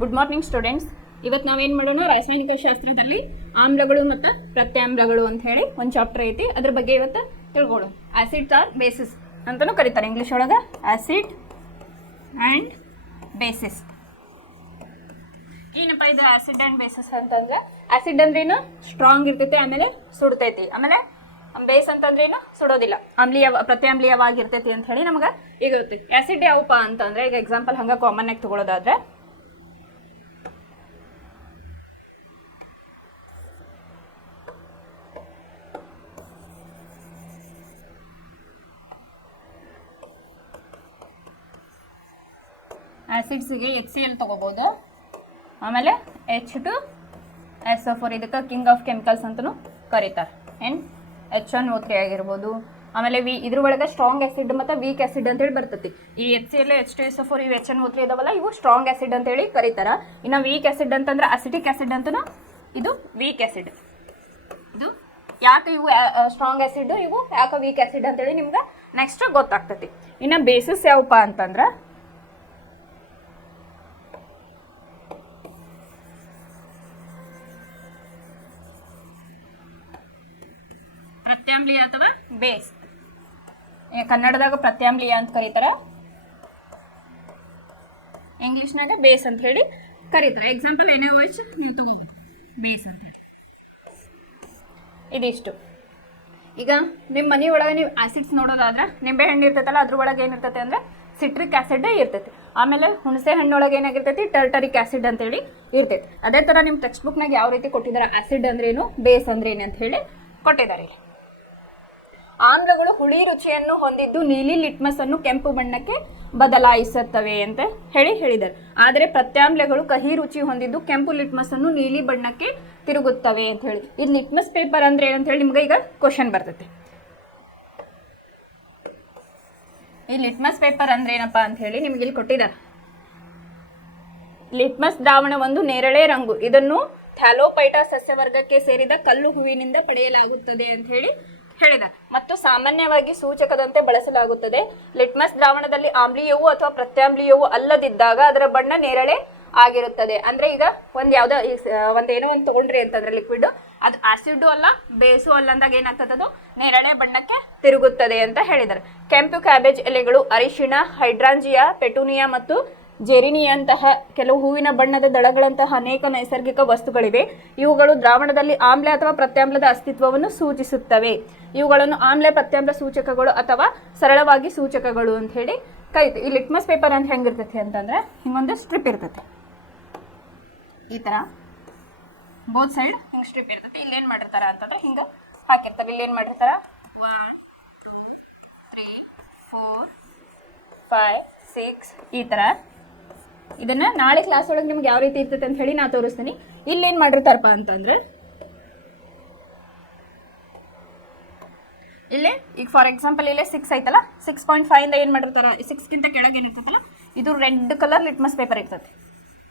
Good morning students. ಇವತ್ತು ನಾವೇನು ಮಾಡೋಣ, ರಾಸಾಯನಿಕ ಶಾಸ್ತ್ರದಲ್ಲಿ ಆಮ್ಲಗಳು ಮತ್ತು ಪ್ರತ್ಯಾಮ್ಲಗಳು ಅಂತ ಹೇಳಿ ಒಂದು ಚಾಪ್ಟರ್ ಐತಿ. ಅದ್ರ ಬಗ್ಗೆ ಇವತ್ತು ತಿಳ್ಕೊಳ್ಳೋಣ. ಆಸಿಡ್ಸ್ ಆರ್ ಬೇಸಿಸ್ ಅಂತಲೂ ಕರೀತಾರೆ ಇಂಗ್ಲೀಷ್ ಒಳಗೆ, ಆಸಿಡ್ ಆ್ಯಂಡ್ ಬೇಸಿಸ್. ಏನಪ್ಪ ಇದು ಆಸಿಡ್ ಆ್ಯಂಡ್ ಬೇಸಿಸ್ ಅಂತಂದ್ರೆ, ಆಸಿಡ್ ಅಂದ್ರೇನು ಸ್ಟ್ರಾಂಗ್ ಇರ್ತೈತಿ, ಆಮೇಲೆ ಸುಡ್ತೈತಿ. ಆಮೇಲೆ ಬೇಸ್ ಅಂತಂದ್ರೇನು ಸುಡೋದಿಲ್ಲ, ಆಮ್ಲೀಯ ಪ್ರತ್ಯಾಮ್ಲೀಯವಾಗಿರ್ತೈತಿ ಅಂತ ಹೇಳಿ ನಮ್ಗೆ ಈಗ ಗೊತ್ತಿ. ಆಸಿಡ್ ಯಾವಪ್ಪ ಅಂತಂದ್ರೆ, ಈಗ ಎಕ್ಸಾಂಪಲ್ ಹಂಗೆ ಕಾಮನ್ ಆಗಿ ತಗೊಳ್ಳೋದಾದ್ರೆ ಆಸಿಡ್ಸಿಗೆ HCl ತಗೋಬೋದು, ಆಮೇಲೆ H2SO4, ಇದಕ್ಕೆ ಕಿಂಗ್ ಆಫ್ ಕೆಮಿಕಲ್ಸ್ ಅಂತಲೂ ಕರೀತಾರೆ. ಏನು H1O3 ಆಗಿರ್ಬೋದು. ಆಮೇಲೆ ಇದ್ರ ಒಳಗೆ ಸ್ಟ್ರಾಂಗ್ ಆಸಿಡ್ ಮತ್ತು ವೀಕ್ ಆಸಿಡ್ ಅಂತೇಳಿ ಬರ್ತೈತಿ. ಈ HCl, H2SO4, ಇವು H1O3 ಇದಾವಲ್ಲ, ಇವು ಸ್ಟ್ರಾಂಗ್ ಆಸಿಡ್ ಅಂತೇಳಿ ಕರೀತಾರೆ. ಇನ್ನು ವೀಕ್ ಆಸಿಡ್ ಅಂತಂದ್ರೆ ಅಸಿಟಿಕ್ ಆಸಿಡ್ ಅಂತನೂ, ಇದು ವೀಕ್ ಆಸಿಡ್. ಇದು ಯಾಕೆ ಇವು ಸ್ಟ್ರಾಂಗ್ ಆಸಿಡ್, ಇವು ಯಾಕೆ ವೀಕ್ ಆಸಿಡ್ ಅಂತೇಳಿ ನಿಮ್ಗೆ ನೆಕ್ಸ್ಟ್ ಗೊತ್ತಾಗ್ತೈತಿ. ಇನ್ನು ಬೇಸಿಸ್ ಯಾವಪ್ಪ ಅಂತಂದ್ರೆ, ಪ್ರತ್ಯಾಮ್ಲೀಯ ಅಥವಾ ಬೇಸ್. ಕನ್ನಡದಾಗ ಪ್ರತ್ಯಾಮ್ಲೀಯ ಅಂತ ಕರೀತಾರೆ, ಇಂಗ್ಲೀಷ್ನಾಗ ಬೇಸ್ ಅಂತ ಹೇಳಿ ಕರೀತಾರೆ. ಎಕ್ಸಾಂಪಲ್ NaOH ನೀವು ತಗೋಬೇಕು, ಬೇಸ್ ಅಂತ ಹೇಳಿ. ಇದಿಷ್ಟು. ಈಗ ನಿಮ್ಮ ಮನೆ ಒಳಗೆ ನೀವು ಆಸಿಡ್ಸ್ ನೋಡೋದಾದ್ರೆ, ನಿಂಬೆ ಹಣ್ಣು ಇರ್ತೈತಲ್ಲ, ಅದ್ರೊಳಗೆ ಏನಿರ್ತೈತೆ ಅಂದರೆ ಸಿಟ್ರಿಕ್ ಆಸಿಡ್ ಇರ್ತೈತಿ. ಆಮೇಲೆ ಹುಣಸೆ ಹಣ್ಣೊಳಗೆ ಏನಾಗಿರ್ತೈತಿ, ಟರ್ಟರಿಕ್ ಆಸಿಡ್ ಅಂತೇಳಿ ಇರ್ತೈತಿ. ಅದೇ ಥರ ನಿಮ್ಮ ಟೆಕ್ಸ್ಟ್ ಬುಕ್ನಾಗ ಯಾವ ರೀತಿ ಕೊಟ್ಟಿದ್ದಾರೆ, ಆಸಿಡ್ ಅಂದ್ರೇನು, ಬೇಸ್ ಅಂದ್ರೇನು ಅಂತ ಹೇಳಿ ಕೊಟ್ಟಿದ್ದಾರೆ. ಆಮ್ಲಗಳು ಹುಳಿ ರುಚಿಯನ್ನು ಹೊಂದಿದ್ದು ನೀಲಿ ಲಿಟ್ಮಸ್ ಅನ್ನು ಕೆಂಪು ಬಣ್ಣಕ್ಕೆ ಬದಲಾಯಿಸುತ್ತವೆ ಅಂತ ಹೇಳಿದ್ದಾರೆ. ಆದರೆ ಪ್ರತ್ಯಾಮ್ಲಗಳು ಕಹಿ ರುಚಿ ಹೊಂದಿದ್ದು ಕೆಂಪು ಲಿಟ್ಮಸ್ ಅನ್ನು ನೀಲಿ ಬಣ್ಣಕ್ಕೆ ತಿರುಗುತ್ತವೆ ಅಂತ ಹೇಳಿ. ಇದು ಲಿಟ್ಮಸ್ ಪೇಪರ್ ಅಂದ್ರೆ ಏನಂತ ಹೇಳಿ ನಿಮ್ಗೆ ಈಗ ಕ್ವಶನ್ ಬರ್ತೈತೆ. ಈ ಲಿಟ್ಮಸ್ ಪೇಪರ್ ಅಂದ್ರೆ ಏನಪ್ಪಾ ಅಂತ ಹೇಳಿ ನಿಮ್ಗೆ ಇಲ್ಲಿ ಕೊಟ್ಟಿದ್ದಾರೆ. ಲಿಟ್ಮಸ್ ದ್ರಾವಣ ಒಂದು ನೇರಳೆ ರಂಗು. ಇದನ್ನು ಥ್ಯಾಲೋಪೈಟಾ ಸಸ್ಯವರ್ಗಕ್ಕೆ ಸೇರಿದ ಕಲ್ಲು ಹೂವಿನಿಂದ ಪಡೆಯಲಾಗುತ್ತದೆ ಅಂತ ಹೇಳಿದ ಮತ್ತು ಸಾಮಾನ್ಯವಾಗಿ ಸೂಚಕದಂತೆ ಬಳಸಲಾಗುತ್ತದೆ. ಲಿಟ್ಮಸ್ ದ್ರಾವಣದಲ್ಲಿ ಆಮ್ಲೀಯವು ಅಥವಾ ಪ್ರತ್ಯಾಮ್ಲೀಯವು ಅಲ್ಲದಿದ್ದಾಗ ಅದರ ಬಣ್ಣ ನೇರಳೆ ಆಗಿರುತ್ತದೆ. ಅಂದ್ರೆ ಈಗ ಒಂದೇನೋ ಒಂದು ತಗೊಂಡ್ರಿ ಅಂತಂದ್ರೆ ಲಿಕ್ವಿಡ್, ಅದು ಆಸಿಡ್ ಅಲ್ಲ ಬೇಸು ಅಲ್ಲ ಅಂದಾಗ ಏನಾಗ್ತದೆ, ಅದು ನೇರಳೆ ಬಣ್ಣಕ್ಕೆ ತಿರುಗುತ್ತದೆ ಅಂತ ಹೇಳಿದ್ದಾರೆ. ಕೆಂಪು ಕ್ಯಾಬೇಜ್ ಎಲೆಗಳು, ಅರಿಶಿಣ, ಹೈಡ್ರಾಂಜಿಯಾ, ಪೆಟೂನಿಯಾ ಮತ್ತು ಜೆರಿನಿಯಂತಹ ಕೆಲವು ಹೂವಿನ ಬಣ್ಣದ ದಳಗಳಂತಹ ಅನೇಕ ನೈಸರ್ಗಿಕ ವಸ್ತುಗಳಿವೆ. ಇವುಗಳು ದ್ರಾವಣದಲ್ಲಿ ಆಮ್ಲ ಅಥವಾ ಪ್ರತ್ಯಾಮ್ಲದ ಅಸ್ತಿತ್ವವನ್ನು ಸೂಚಿಸುತ್ತವೆ. ಇವುಗಳನ್ನು ಆಮ್ಲ ಪ್ರತ್ಯಾಮ್ಲ ಸೂಚಕಗಳು ಅಥವಾ ಸರಳವಾಗಿ ಸೂಚಕಗಳು ಅಂತ ಹೇಳಿ ಕರೀತೀವಿ. ಈ ಲಿಟ್ಮಸ್ ಪೇಪರ್ ಅಂತ ಹೆಂಗಿರ್ತೈತಿ ಅಂತಂದ್ರೆ, ಹಿಂಗೊಂದು ಸ್ಟ್ರಿಪ್ ಇರ್ತೈತಿ, ಈ ತರ ಬೋತ್ ಸೈಡ್ ಹಿಂಗೆ ಸ್ಟ್ರಿಪ್ ಇರ್ತೈತಿ. ಇಲ್ಲೇನು ಮಾಡಿರ್ತಾರ ಅಂತಂದ್ರೆ ಹಿಂಗೆ ಹಾಕಿರ್ತಾರೆ. ಇಲ್ಲೇನು ಮಾಡಿರ್ತಾರ, 1 2 3 4 5 6 ಈ ತರ. ಇದನ್ನ ನಾಳೆ ಕ್ಲಾಸ್ ಒಳಗೆ ನಿಮ್ಗೆ ಯಾವ ರೀತಿ ಇರ್ತೈತೆ ಅಂತ ಹೇಳಿ ನಾ ತೋರಿಸ್ತೀನಿ. ಇಲ್ಲೇನು ಮಾಡಿರ್ತಾರಪ್ಪ ಅಂತಂದ್ರೆ, ಇಲ್ಲೇ ಈಗ ಫಾರ್ ಎಕ್ಸಾಂಪಲ್ ಇಲ್ಲೇ 6 ಐತಲ್ಲ, 6.5 ಇಂದ ಏನು ಮಾಡಿರ್ತಾರ, 6ಗಿಂತ ಕೆಳಗೆ ಏನಿರ್ತೈತಲ್ಲ, ಇದು ರೆಡ್ ಕಲರ್ ಲಿಟ್ಮಸ್ ಪೇಪರ್ ಇರ್ತೈತಿ.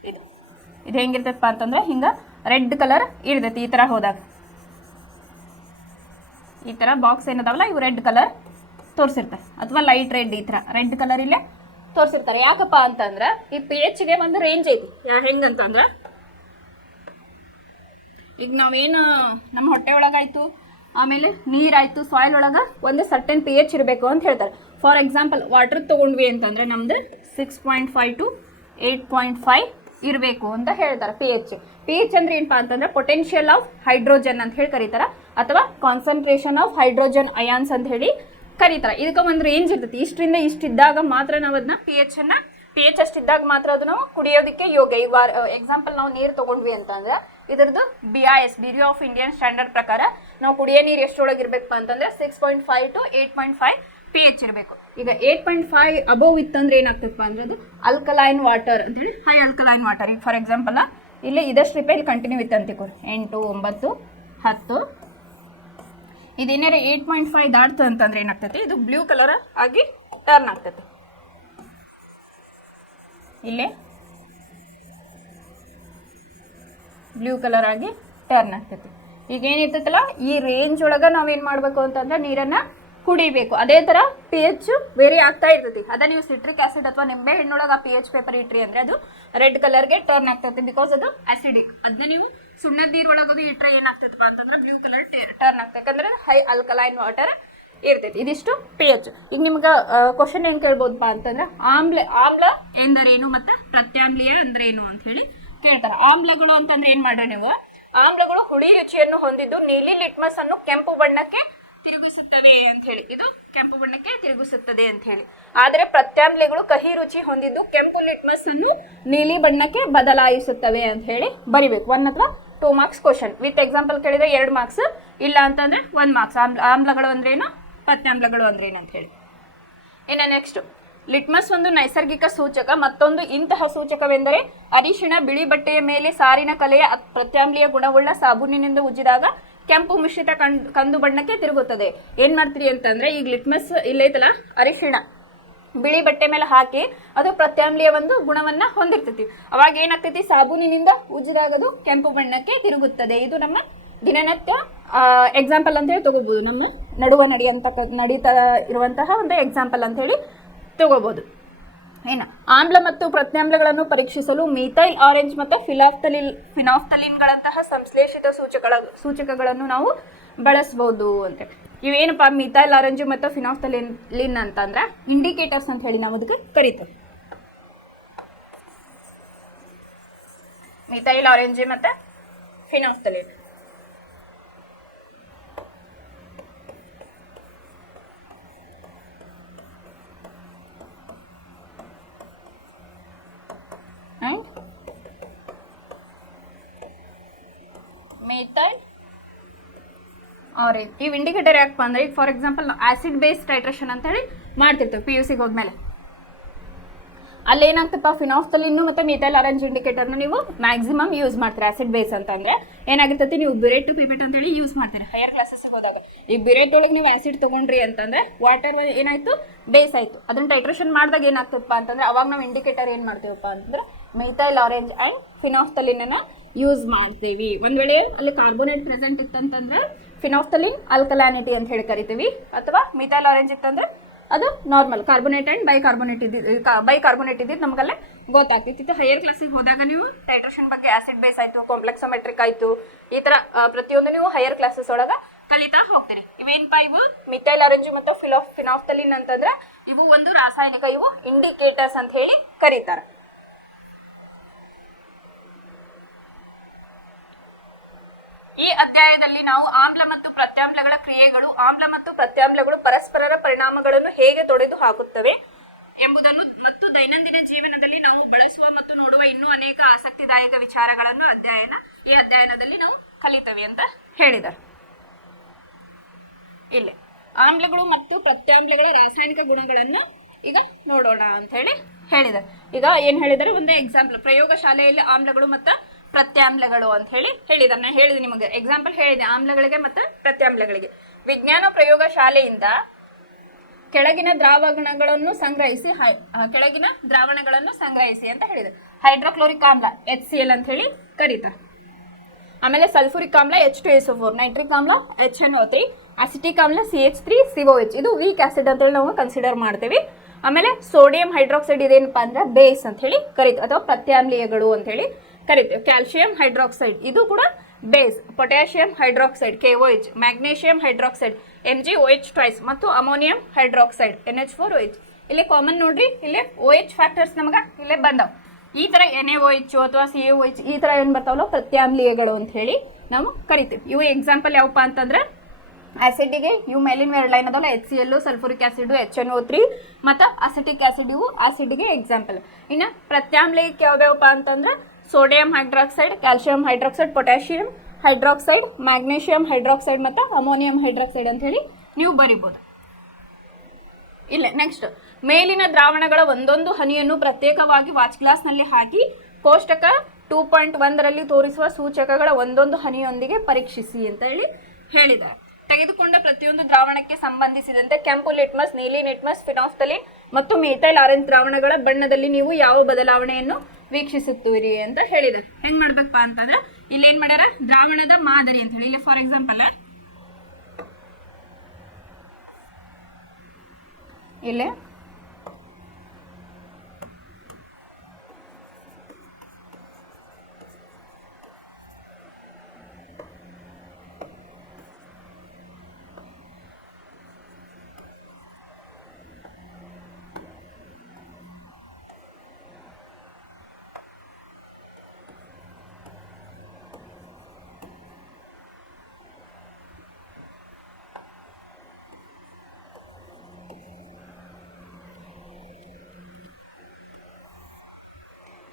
ಇದು ಹೆಂಗಿರ್ತೈತಪ್ಪ ಅಂತಂದ್ರೆ, ಹಿಂಗೆ ರೆಡ್ ಕಲರ್ ಇರ್ತೈತಿ. ಈ ಥರ ಹೋದಾಗ ಈ ಥರ ಬಾಕ್ಸ್ ಏನದಾವಲ್ಲ, ಇವು ರೆಡ್ ಕಲರ್ ತೋರಿಸಿರ್ತಾರೆ, ಅಥವಾ ಲೈಟ್ ರೆಡ್, ಈ ಥರ ರೆಡ್ ಕಲರ್ ಇಲ್ಲೇ ತೋರಿಸಿರ್ತಾರೆ. ಯಾಕಪ್ಪ ಅಂತಂದ್ರೆ, ಈ pHಗೆ ಒಂದು ರೇಂಜ್ ಐತಿ. ಹೆಂಗಂತಂದ್ರೆ, ಈಗ ನಾವೇನು ನಮ್ಮ ಹೊಟ್ಟೆ ಒಳಗಾಯ್ತು, ಆಮೇಲೆ ನೀರಾಯ್ತು, ಸಾಯಿಲ್ ಒಳಗೆ ಒಂದು ಸರ್ಟನ್ pH ಇರಬೇಕು ಅಂತ ಹೇಳ್ತಾರೆ. ಫಾರ್ ಎಕ್ಸಾಂಪಲ್ ವಾಟರ್ ತೊಗೊಂಡ್ವಿ ಅಂತಂದ್ರೆ ನಮ್ದು 6.5 to 8.5 ಇರಬೇಕು ಅಂತ ಹೇಳ್ತಾರೆ pH ಅಂದ್ರೆ ಏನಪ್ಪಾ ಅಂತಂದ್ರೆ, ಪೊಟೆನ್ಷಿಯಲ್ ಆಫ್ ಹೈಡ್ರೋಜನ್ ಅಂತ ಹೇಳಿ ಕರೀತಾರೆ, ಅಥವಾ ಕಾನ್ಸಂಟ್ರೇಷನ್ ಆಫ್ ಹೈಡ್ರೋಜನ್ ಅಯಾನ್ಸ್ ಅಂತ ಹೇಳಿ ಕರೀತಾರೆ. ಇದಕ್ಕೆ ಒಂದು ರೇಂಜ್ ಇರ್ತೈತಿ. ಇಷ್ಟರಿಂದ ಇಷ್ಟಿದ್ದಾಗ ಮಾತ್ರ ನಾವು ಅದನ್ನ pH ಅಷ್ಟಿದ್ದಾಗ ಮಾತ್ರ ಅದು ನಾವು ಕುಡಿಯೋದಕ್ಕೆ ಯೋಗ್ಯ. ಈಗ ಎಕ್ಸಾಂಪಲ್ ನಾವು ನೀರು ತೊಗೊಂಡ್ವಿ ಅಂತಂದ್ರೆ, ಇದ್ರದ್ದು BIS, bureau of Indian standard ಪ್ರಕಾರ ನಾವು ಕುಡಿಯೋ ನೀರು ಎಷ್ಟೊಳಗೆ ಇರಬೇಕಪ್ಪ ಅಂತಂದ್ರೆ 6.5 to 8.5 pH ಇರಬೇಕು. ಈಗ 8.5 ಅಬೋವ್ ಇತ್ತಂದ್ರೆ ಏನಾಗ್ತದಪ್ಪ ಅಂದ್ರೆ, ಅದು ಅಲ್ಕಲೈನ್ ವಾಟರ್ ಅಂತೇಳಿ, ಹೈ ಅಲ್ಕಲೈನ್ ವಾಟರ್. ಈಗ ಫಾರ್ ಎಕ್ಸಾಂಪಲ್ ಇಲ್ಲಿ ಇದಷ್ಟು ಇಲ್ಲಿ ಕಂಟಿನ್ಯೂ ಇತ್ತು ಅಂತಿಕೋ, 8 9 10, ಇದೇನಾರ 8.5 ದಾಟ್ತು ಅಂತಂದ್ರೆ ಏನಾಗ್ತೈತಿ, ಇದು ಬ್ಲೂ ಕಲರ್ ಆಗಿ ಟರ್ನ್ ಆಗ್ತೈತಿ. ಇಲ್ಲೇ ಬ್ಲೂ ಕಲರ್ ಆಗಿ ಟರ್ನ್ ಆಗ್ತೈತಿ. ಈಗ ಏನಿರ್ತೈತಲ್ಲ, ಈ ರೇಂಜ್ ಒಳಗೆ ನಾವೇನು ಮಾಡಬೇಕು ಅಂತಂದ್ರೆ ನೀರನ್ನು ಕುಡಿಬೇಕು. ಅದೇ ತರ ಪಿ ಎಚ್ ವೇರಿ ಆಗ್ತಾ ಇರ್ತೈತಿ. ಅದ ನೀವು ಸಿಟ್ರಿಕ್ ಆಸಿಡ್ ಅಥವಾ ನಿಂಬೆ ಹಣ್ಣೊಳಗೆ ಆ ಪಿ ಎಚ್ ಪೇಪರ್ ಇಟ್ರಿ ಅಂದ್ರೆ ಅದು ರೆಡ್ ಕಲರ್ಗೆ ಟರ್ನ್ ಆಗ್ತೈತಿ, ಬಿಕಾಸ್ ಅದು ಆಸಿಡಿಕ್. ಅದನ್ನ ನೀವು ಸುಣ್ಣದ ನೀರೊಳಗದು ಇಟ್ರೆ ಏನಾಗ್ತೈತಪ್ಪ ಅಂತಂದ್ರೆ ಬ್ಲೂ ಕಲರ್ ಟರ್ನ್ ಆಗ್ತೈತೆ, ಯಾಕಂದ್ರೆ ಹೈ ಅಲ್ಕಲೈನ್ ವಾಟರ್ ಇರ್ತೈತಿ. ಇದಿಷ್ಟು ಪಿ ಎಚ್. ಈಗ ನಿಮ್ಗೆ ಕ್ವಶನ್ ಏನ್ ಕೇಳ್ಬೋದಪ್ಪ ಅಂತಂದ್ರೆ ಆಮ್ಲ ಎಂದರೇನು ಮತ್ತೆ ಪ್ರತ್ಯಾಮ್ಲೀಯ ಅಂದ್ರೇನು ಅಂತ ಹೇಳಿ ಕೇಳ್ತಾರೆ. ಆಮ್ಲಗಳು ಅಂತಂದ್ರೆ ಏನ್ ಮಾಡ್ರಿ ನೀವು, ಆಮ್ಲಗಳು ಹುಳಿ ರುಚಿಯನ್ನು ಹೊಂದಿದ್ದು ನೀಲಿ ಲಿಟ್ಮಸ್ ಅನ್ನು ಕೆಂಪು ಬಣ್ಣಕ್ಕೆ ತಿರುಗಿಸುತ್ತವೆ ಅಂತ ಹೇಳಿ, ಇದು ಕೆಂಪು ಬಣ್ಣಕ್ಕೆ ತಿರುಗಿಸುತ್ತದೆ ಅಂತ ಹೇಳಿ. ಆದರೆ ಪ್ರತ್ಯಾಮ್ಲಗಳು ಕಹಿ ರುಚಿ ಹೊಂದಿದ್ದು ಕೆಂಪು ಲಿಟ್ಮಸ್ ಅನ್ನು ನೀಲಿ ಬಣ್ಣಕ್ಕೆ ಬದಲಾಯಿಸುತ್ತವೆ ಅಂತ ಹೇಳಿ ಬರಿಬೇಕು. 1 ಅಥವಾ 2 ಮಾರ್ಕ್ಸ್ ಕ್ವಶನ್. ವಿತ್ ಎಕ್ಸಾಂಪಲ್ ಕೇಳಿದ್ರೆ 2 ಮಾರ್ಕ್ಸ್, ಇಲ್ಲ ಅಂತಂದ್ರೆ 1 ಮಾರ್ಕ್ಸ್. ಆಮ್ಲಗಳು ಅಂದ್ರೇನು, ಪ್ರತ್ಯಾಮ್ಲಗಳು ಅಂದ್ರೇನು ಅಂತ ಹೇಳಿ. ಇನ್ನು ನೆಕ್ಸ್ಟ್, ಲಿಟ್ಮಸ್ ಒಂದು ನೈಸರ್ಗಿಕ ಸೂಚಕ. ಮತ್ತೊಂದು ಇಂತಹ ಸೂಚಕವೆಂದರೆ ಅರಿಶಿಣ ಬಿಳಿ ಬಟ್ಟೆಯ ಮೇಲೆ ಸಾರಿನ ಕಲೆಯ ಪ್ರತ್ಯಾಮ್ಲೀಯ ಗುಣವುಳ್ಳ ಸಾಬೂನಿನಿಂದ ಉಜ್ಜಿದಾಗ ಕೆಂಪು ಮಿಶ್ರಿತ ಕಂದು ಬಣ್ಣಕ್ಕೆ ತಿರುಗುತ್ತದೆ. ಏನ್ ಮಾಡ್ತೀರಿ ಅಂತಂದ್ರೆ, ಈಗ ಲಿಟ್ಮಸ್ ಇಲ್ಲೈತಲ್ಲ, ಅರಿಶಿಣ ಬಿಳಿ ಬಟ್ಟೆ ಮೇಲೆ ಹಾಕಿ ಅದು ಪ್ರತ್ಯಾಮ್ಲೀಯ ಒಂದು ಗುಣವನ್ನ ಹೊಂದಿರ್ತೈತಿ. ಅವಾಗ ಏನಾಗ್ತೈತಿ, ಸಾಬೂನಿನಿಂದ ಉಜ್ಜಿದಾಗ ಅದು ಕೆಂಪು ಬಣ್ಣಕ್ಕೆ ತಿರುಗುತ್ತದೆ. ಇದು ನಮ್ಮ ದಿನನಿತ್ಯ ಎಕ್ಸಾಂಪಲ್ ಅಂತ ಹೇಳಿ ತಗೋಬಹುದು. ನಮ್ಮ ನಡೀತಾ ಇರುವಂತಹ ಒಂದು ಎಕ್ಸಾಂಪಲ್ ಅಂತ ಹೇಳಿ ತಗೋಬಹುದು. ಏನು, ಆಮ್ಲ ಮತ್ತು ಪ್ರತ್ಯಾಮ್ಲಗಳನ್ನು ಪರೀಕ್ಷಿಸಲು ಮೀಥೈಲ್ ಆರೆಂಜ್ ಮತ್ತು ಫಿನಾಫ್ಥಲಿನ್ಗಳಂತಹ ಸಂಶ್ಲೇಷಿತ ಸೂಚಕಗಳನ್ನು ನಾವು ಬಳಸಬಹುದು ಅಂತ. ಇವೇನಪ್ಪ ಮೀಥೈಲ್ ಆರೆಂಜ್ ಮತ್ತು ಫಿನಾಫ್ಥಲಿನ್ ಅಂತಂದ್ರೆ ಇಂಡಿಕೇಟರ್ಸ್ ಅಂತ ಹೇಳಿ ನಾವು ಅದಕ್ಕೆ ಕರಿತೇವೆ. ಮಿಥೈಲ್ ಆರೆಂಜ್ ಮತ್ತು ಫಿನಾಫ್ಥಲಿನ್. ಮೆಥೈಲ್ ಆರೆಂಜ್. ಇವು ಇಂಡಿಕೇಟರ್ ಯಾಕಪ್ಪ ಅಂದ್ರೆ, ಈಗ for example acid base titration ಅಂತ ಹೇಳಿ ಮಾಡ್ತಿರ್ತೇವೆ ಪಿ ಯು ಸಿಗೆ ಹೋದ್ಮೇಲೆ. ಅಲ್ಲೇನಾಗ್ತಪ್ಪ, ಫಿನಾಫ್ಥಲಿನ್ ಮತ್ತು ಮಿಥೈಲ್ ಆರೆಂಜ್ ಇಂಡಿಕೇಟರ್ನ ನೀವು ಮ್ಯಾಕ್ಸಿಮಮ್ ಯೂಸ್ ಮಾಡ್ತೀರಾ. ಆಸಿಡ್ ಬೇಸ್ ಅಂತಂದ್ರೆ ಏನಾಗಿರ್ತೈತಿ, ನೀವು ಬ್ಯುರೇಟ್ ಟು ಪಿಪೆಟ್ ಅಂತ ಹೇಳಿ ಯೂಸ್ ಮಾಡ್ತೀರಿ ಹೈಯರ್ ಕ್ಲಾಸಸ್ಗೆ ಹೋದಾಗ. ಈಗ ಬ್ಯುರೇಟ್ ಒಳಗೆ ನೀವು ಆಸಿಡ್ ತಗೊಂಡ್ರಿ ಅಂತಂದ್ರೆ ವಾಟರ್ ಏನಾಯ್ತು, ಬೇಸ್ ಆಯ್ತು. ಅದನ್ನ ಟೈಟ್ರೇಷನ್ ಮಾಡಿದಾಗ ಏನಾಗ್ತದಪ್ಪ ಅಂತಂದ್ರೆ ಅವಾಗ ನಾವು ಇಂಡಿಕೇಟರ್ ಏನ್ ಮಾಡ್ತೀವಪ್ಪ ಅಂತಂದ್ರೆ ಮಿಥೈಲ್ ಆರೆಂಜ್ ಅಂಡ್ ಫಿನಾಫ್ಥಲಿನ್ ಅನ್ನ ಯೂಸ್ ಮಾಡ್ತೀವಿ. ಒಂದ್ ವೇಳೆ ಅಲ್ಲಿ ಕಾರ್ಬೋನೇಟ್ ಪ್ರೆಸೆಂಟ್ ಇತ್ತಂತಂದ್ರೆ ಫಿನಾಫ್ಥಲಿನ್ ಆಲ್ಕಲಾನಿಟಿ ಅಂತ ಹೇಳಿ ಕರಿತೀವಿ, ಅಥವಾ ಮಿಥೈಲ್ ಆರೆಂಜ್ ಇತ್ತಂದ್ರೆ ಅದು ನಾರ್ಮಲ್ ಕಾರ್ಬೋನೇಟ್ ಅಂಡ್ ಬೈಕಾರ್ಬೋನೇಟ್ ಇದ್ದಿದ್ದು ನಮಗಲ್ಲೇ ಗೊತ್ತಾಗ್ತಿತ್ತು. ಹೈಯರ್ ಕ್ಲಾಸಿಗೆ ಹೋದಾಗ ನೀವು ಟೈಟ್ರೇಷನ್ ಬಗ್ಗೆ ಆಸಿಡ್ ಬೇಸ್ ಆಯ್ತು, ಕಾಂಪ್ಲೆಕ್ಸೋಮೆಟ್ರಿಕ್ ಆಯ್ತು, ಈ ತರ ಪ್ರತಿಯೊಂದು ನೀವು ಹೈಯರ್ ಕ್ಲಾಸಸ್ ಒಳಗ ಕಲಿತಾ ಹೋಗ್ತೀರಿ. ಇವೇನಪ್ಪ, ಇವು ಮಿಥೈಲ್ ಆರೆಂಜ್ ಮತ್ತು ಫಿನಾಫ್ಥಲಿನ್ ಅಂತಂದ್ರೆ ಇವು ಒಂದು ರಾಸಾಯನಿಕ, ಇವು ಇಂಡಿಕೇಟರ್ಸ್ ಅಂತ ಹೇಳಿ ಕರೀತಾರೆ. ಈ ಅಧ್ಯಾಯದಲ್ಲಿ ನಾವು ಆಮ್ಲ ಮತ್ತು ಪ್ರತ್ಯಾಮ್ಲಗಳ ಕ್ರಿಯೆಗಳು, ಆಮ್ಲ ಮತ್ತು ಪ್ರತ್ಯಾಮ್ಲಗಳು ಪರಸ್ಪರರ ಪರಿಣಾಮಗಳನ್ನು ಹೇಗೆ ತೊಡೆದು ಹಾಕುತ್ತವೆ ಎಂಬುದನ್ನು ಮತ್ತು ದೈನಂದಿನ ಜೀವನದಲ್ಲಿ ನಾವು ಬಳಸುವ ಮತ್ತು ನೋಡುವ ಇನ್ನೂ ಅನೇಕ ಆಸಕ್ತಿದಾಯಕ ವಿಚಾರಗಳನ್ನು ಈ ಅಧ್ಯಯನದಲ್ಲಿ ನಾವು ಕಲಿತೇವೆ ಅಂತ ಹೇಳಿದ್ದಾರೆ. ಇಲ್ಲೇ ಆಮ್ಲಗಳು ಮತ್ತು ಪ್ರತ್ಯಾಮ್ಲಗಳ ರಾಸಾಯನಿಕ ಗುಣಗಳನ್ನು ಈಗ ನೋಡೋಣ ಅಂತ ಹೇಳಿ ಹೇಳಿದ್ದಾರೆ. ಈಗ ಏನ್ ಹೇಳಿದ್ದಾರೆ, ಒಂದು ಎಕ್ಸಾಂಪಲ್, ಪ್ರಯೋಗಶಾಲೆಯಲ್ಲಿ ಆಮ್ಲಗಳು ಮತ್ತು ಪ್ರತ್ಯಾಮ್ಲಗಳು ಅಂತ ಹೇಳಿ ಹೇಳಿದ್ದಾರೆ. ನಾನು ಹೇಳಿದೆ ನಿಮಗೆ ಎಕ್ಸಾಂಪಲ್ ಹೇಳಿದೆ ಆಮ್ಲಗಳಿಗೆ ಮತ್ತು ಪ್ರತ್ಯಾಮ್ಲಗಳಿಗೆ. ವಿಜ್ಞಾನ ಪ್ರಯೋಗಶಾಲೆಯಿಂದ ಕೆಳಗಿನ ದ್ರಾವಣಗಳನ್ನು ಸಂಗ್ರಹಿಸಿ ಅಂತ ಹೇಳಿದೆ. ಹೈಡ್ರೋಕ್ಲೋರಿಕ್ ಆಮ್ಲ HCl ಅಂತ ಹೇಳಿ ಕರೀತಾರೆ. ಆಮೇಲೆ ಸಲ್ಫೂರಿಕ್ ಆಮ್ಲ H2SO4, ನೈಟ್ರಿಕ್ ಆಮ್ಲ HNO3, ಅಸಿಟಿಕ್ ಆಮ್ಲ CH3COH. ಇದು ವೀಕ್ ಆಸಿಡ್ ಅಂತ ಹೇಳಿ ನಾವು ಕನ್ಸಿಡರ್ ಮಾಡ್ತೀವಿ. ಆಮೇಲೆ ಸೋಡಿಯಂ ಹೈಡ್ರಾಕ್ಸೈಡ್ ಇದೇನಪ್ಪ ಅಂದ್ರೆ ಬೇಸ್ ಅಂತ ಹೇಳಿ ಕರೀತೀವಿ, ಅಥವಾ ಪ್ರತ್ಯಾಮ್ಲೀಯಗಳು ಅಂತ ಹೇಳಿ ಕರಿತೀವಿ. ಕ್ಯಾಲ್ಸಿಯಂ ಹೈಡ್ರಾಕ್ಸೈಡ್ ಇದು ಕೂಡ base. Potassium hydroxide KOH, magnesium hydroxide MgOH twice, ಮತ್ತು ಅಮೋನಿಯಂ ಹೈಡ್ರಾಕ್ಸೈಡ್ NH4OH. ಇಲ್ಲಿ ಕಾಮನ್ ನೋಡ್ರಿ, ಇಲ್ಲಿ OH ಫ್ಯಾಕ್ಟರ್ಸ್ ನಮಗ ಇಲ್ಲೇ ಬಂದಾವ. ಈ ತರ NaOH ಅಥವಾ CaOH ಈ ತರ ಏನ್ ಬರ್ತಾವಲ್ಲ ಪ್ರತ್ಯಾಮ್ಲೀಯಗಳು ಅಂತ ಹೇಳಿ ನಾವು ಕರಿತೀವಿ. ಇವು ಎಕ್ಸಾಂಪಲ್ ಯಾವಪ್ಪ ಅಂತಂದ್ರೆ ಆಸಿಡ್ಗೆ ಇವು ಮೇಲಿನ ಎರಡು ಲೈನ್ ಅದಲ್ಲ, HCl, ಸಲ್ಫೂರಿಕ್ ಆಸಿಡ್, HNO3 ಮತ್ತು ಅಸಿಟಿಕ್ ಆಸಿಡ್, ಇವು ಆಸಿಡ್ಗೆ ಎಕ್ಸಾಂಪಲ್. ಇನ್ನು ಪ್ರತ್ಯಾಮ್ಲೀಯಕ್ಕೆ ಯಾವ್ಯಾವಪ್ಪ ಅಂತಂದ್ರೆ sodium hydroxide, calcium hydroxide, potassium hydroxide, magnesium hydroxide ಮತ್ತು ಅಮೋನಿಯಂ ಹೈಡ್ರಾಕ್ಸೈಡ್ ಅಂತ ಹೇಳಿ ನೀವು ಬರಿಬೋದು. ಇಲ್ಲ ನೆಕ್ಸ್ಟ್, ಮೇಲಿನ ದ್ರಾವಣಗಳ ಒಂದೊಂದು ಹನಿಯನ್ನು ಪ್ರತ್ಯೇಕವಾಗಿ ವಾಚ್ ಗ್ಲಾಸ್ನಲ್ಲಿ ಹಾಕಿ ಕೋಷ್ಟಕ 2.1ರಲ್ಲಿ ತೋರಿಸುವ ಸೂಚಕಗಳ ಒಂದೊಂದು ಹನಿಯೊಂದಿಗೆ ಪರೀಕ್ಷಿಸಿ ಅಂತ ಹೇಳಿ ಹೇಳಿದ್ದಾರೆ. ತೆಗೆದುಕೊಂಡ ಪ್ರತಿಯೊಂದು ದ್ರಾವಣಕ್ಕೆ ಸಂಬಂಧಿಸಿದಂತೆ ಕೆಂಪು ಲಿಟ್ಮಸ್, ನೀಲಿ ಲಿಟ್ಮಸ್, ಫಿನಾಫ್ಥಲಿನ್ ಮತ್ತು ಮಿಥೈಲ್ ಆರೆಂಜ್ ದ್ರಾವಣಗಳ ಬಣ್ಣದಲ್ಲಿ ನೀವು ಯಾವ ಬದಲಾವಣೆಯನ್ನು ವೀಕ್ಷಿಸುತ್ತೀರಿ ಅಂತ ಹೇಳಿದ್ದಾರೆ. ಹೆಂಗ್ ಮಾಡ್ಬೇಕಪ್ಪ ಅಂತಂದ್ರೆ ಇಲ್ಲಿ ಏನ್ ಮಾಡ್ಯಾರ, ದ್ರಾವಣದ ಮಾದರಿ ಅಂತ ಹೇಳಿ. ಇಲ್ಲಿ ಫಾರ್ ಎಕ್ಸಾಂಪಲ್ ಇಲ್ಲಿ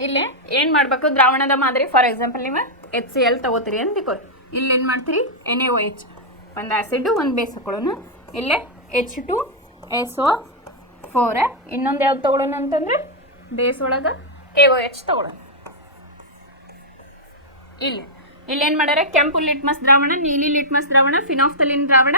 ಇಲ್ಲಿ ಏನು ಮಾಡಬೇಕು, ದ್ರಾವಣದ ಮಾದರಿ ಫಾರ್ ಎಕ್ಸಾಂಪಲ್ ನೀವು HCl ತಗೋತೀರಿ ಅಂತ ತಿಳ್ಕೊರಿ. ಇಲ್ಲಿ ಏನು ಮಾಡ್ತೀರಿ, NaOH ಒಂದು ಆ್ಯಸಿಡ್ ಒಂದು ಬೇಸ್ ಹಾಕೊಳ್ಳೋಣ. ಇಲ್ಲೇ H2SO4 ಇನ್ನೊಂದು ಯಾವ್ದು ತೊಗೊಳ್ಳೋಣ ಅಂತಂದರೆ ಬೇಸ್ ಒಳಗೆ KOH ತೊಗೊಳ್ಳೋಣ. ಇಲ್ಲೇನು ಮಾಡ್ಯಾರ, ಕೆಂಪು ಲಿಟ್ಮಸ್ ದ್ರಾವಣ, ನೀಲಿ ಲಿಟ್ಮಸ್ ದ್ರಾವಣ, ಫಿನಾಫ್ಥಲಿನ್ ದ್ರಾವಣ,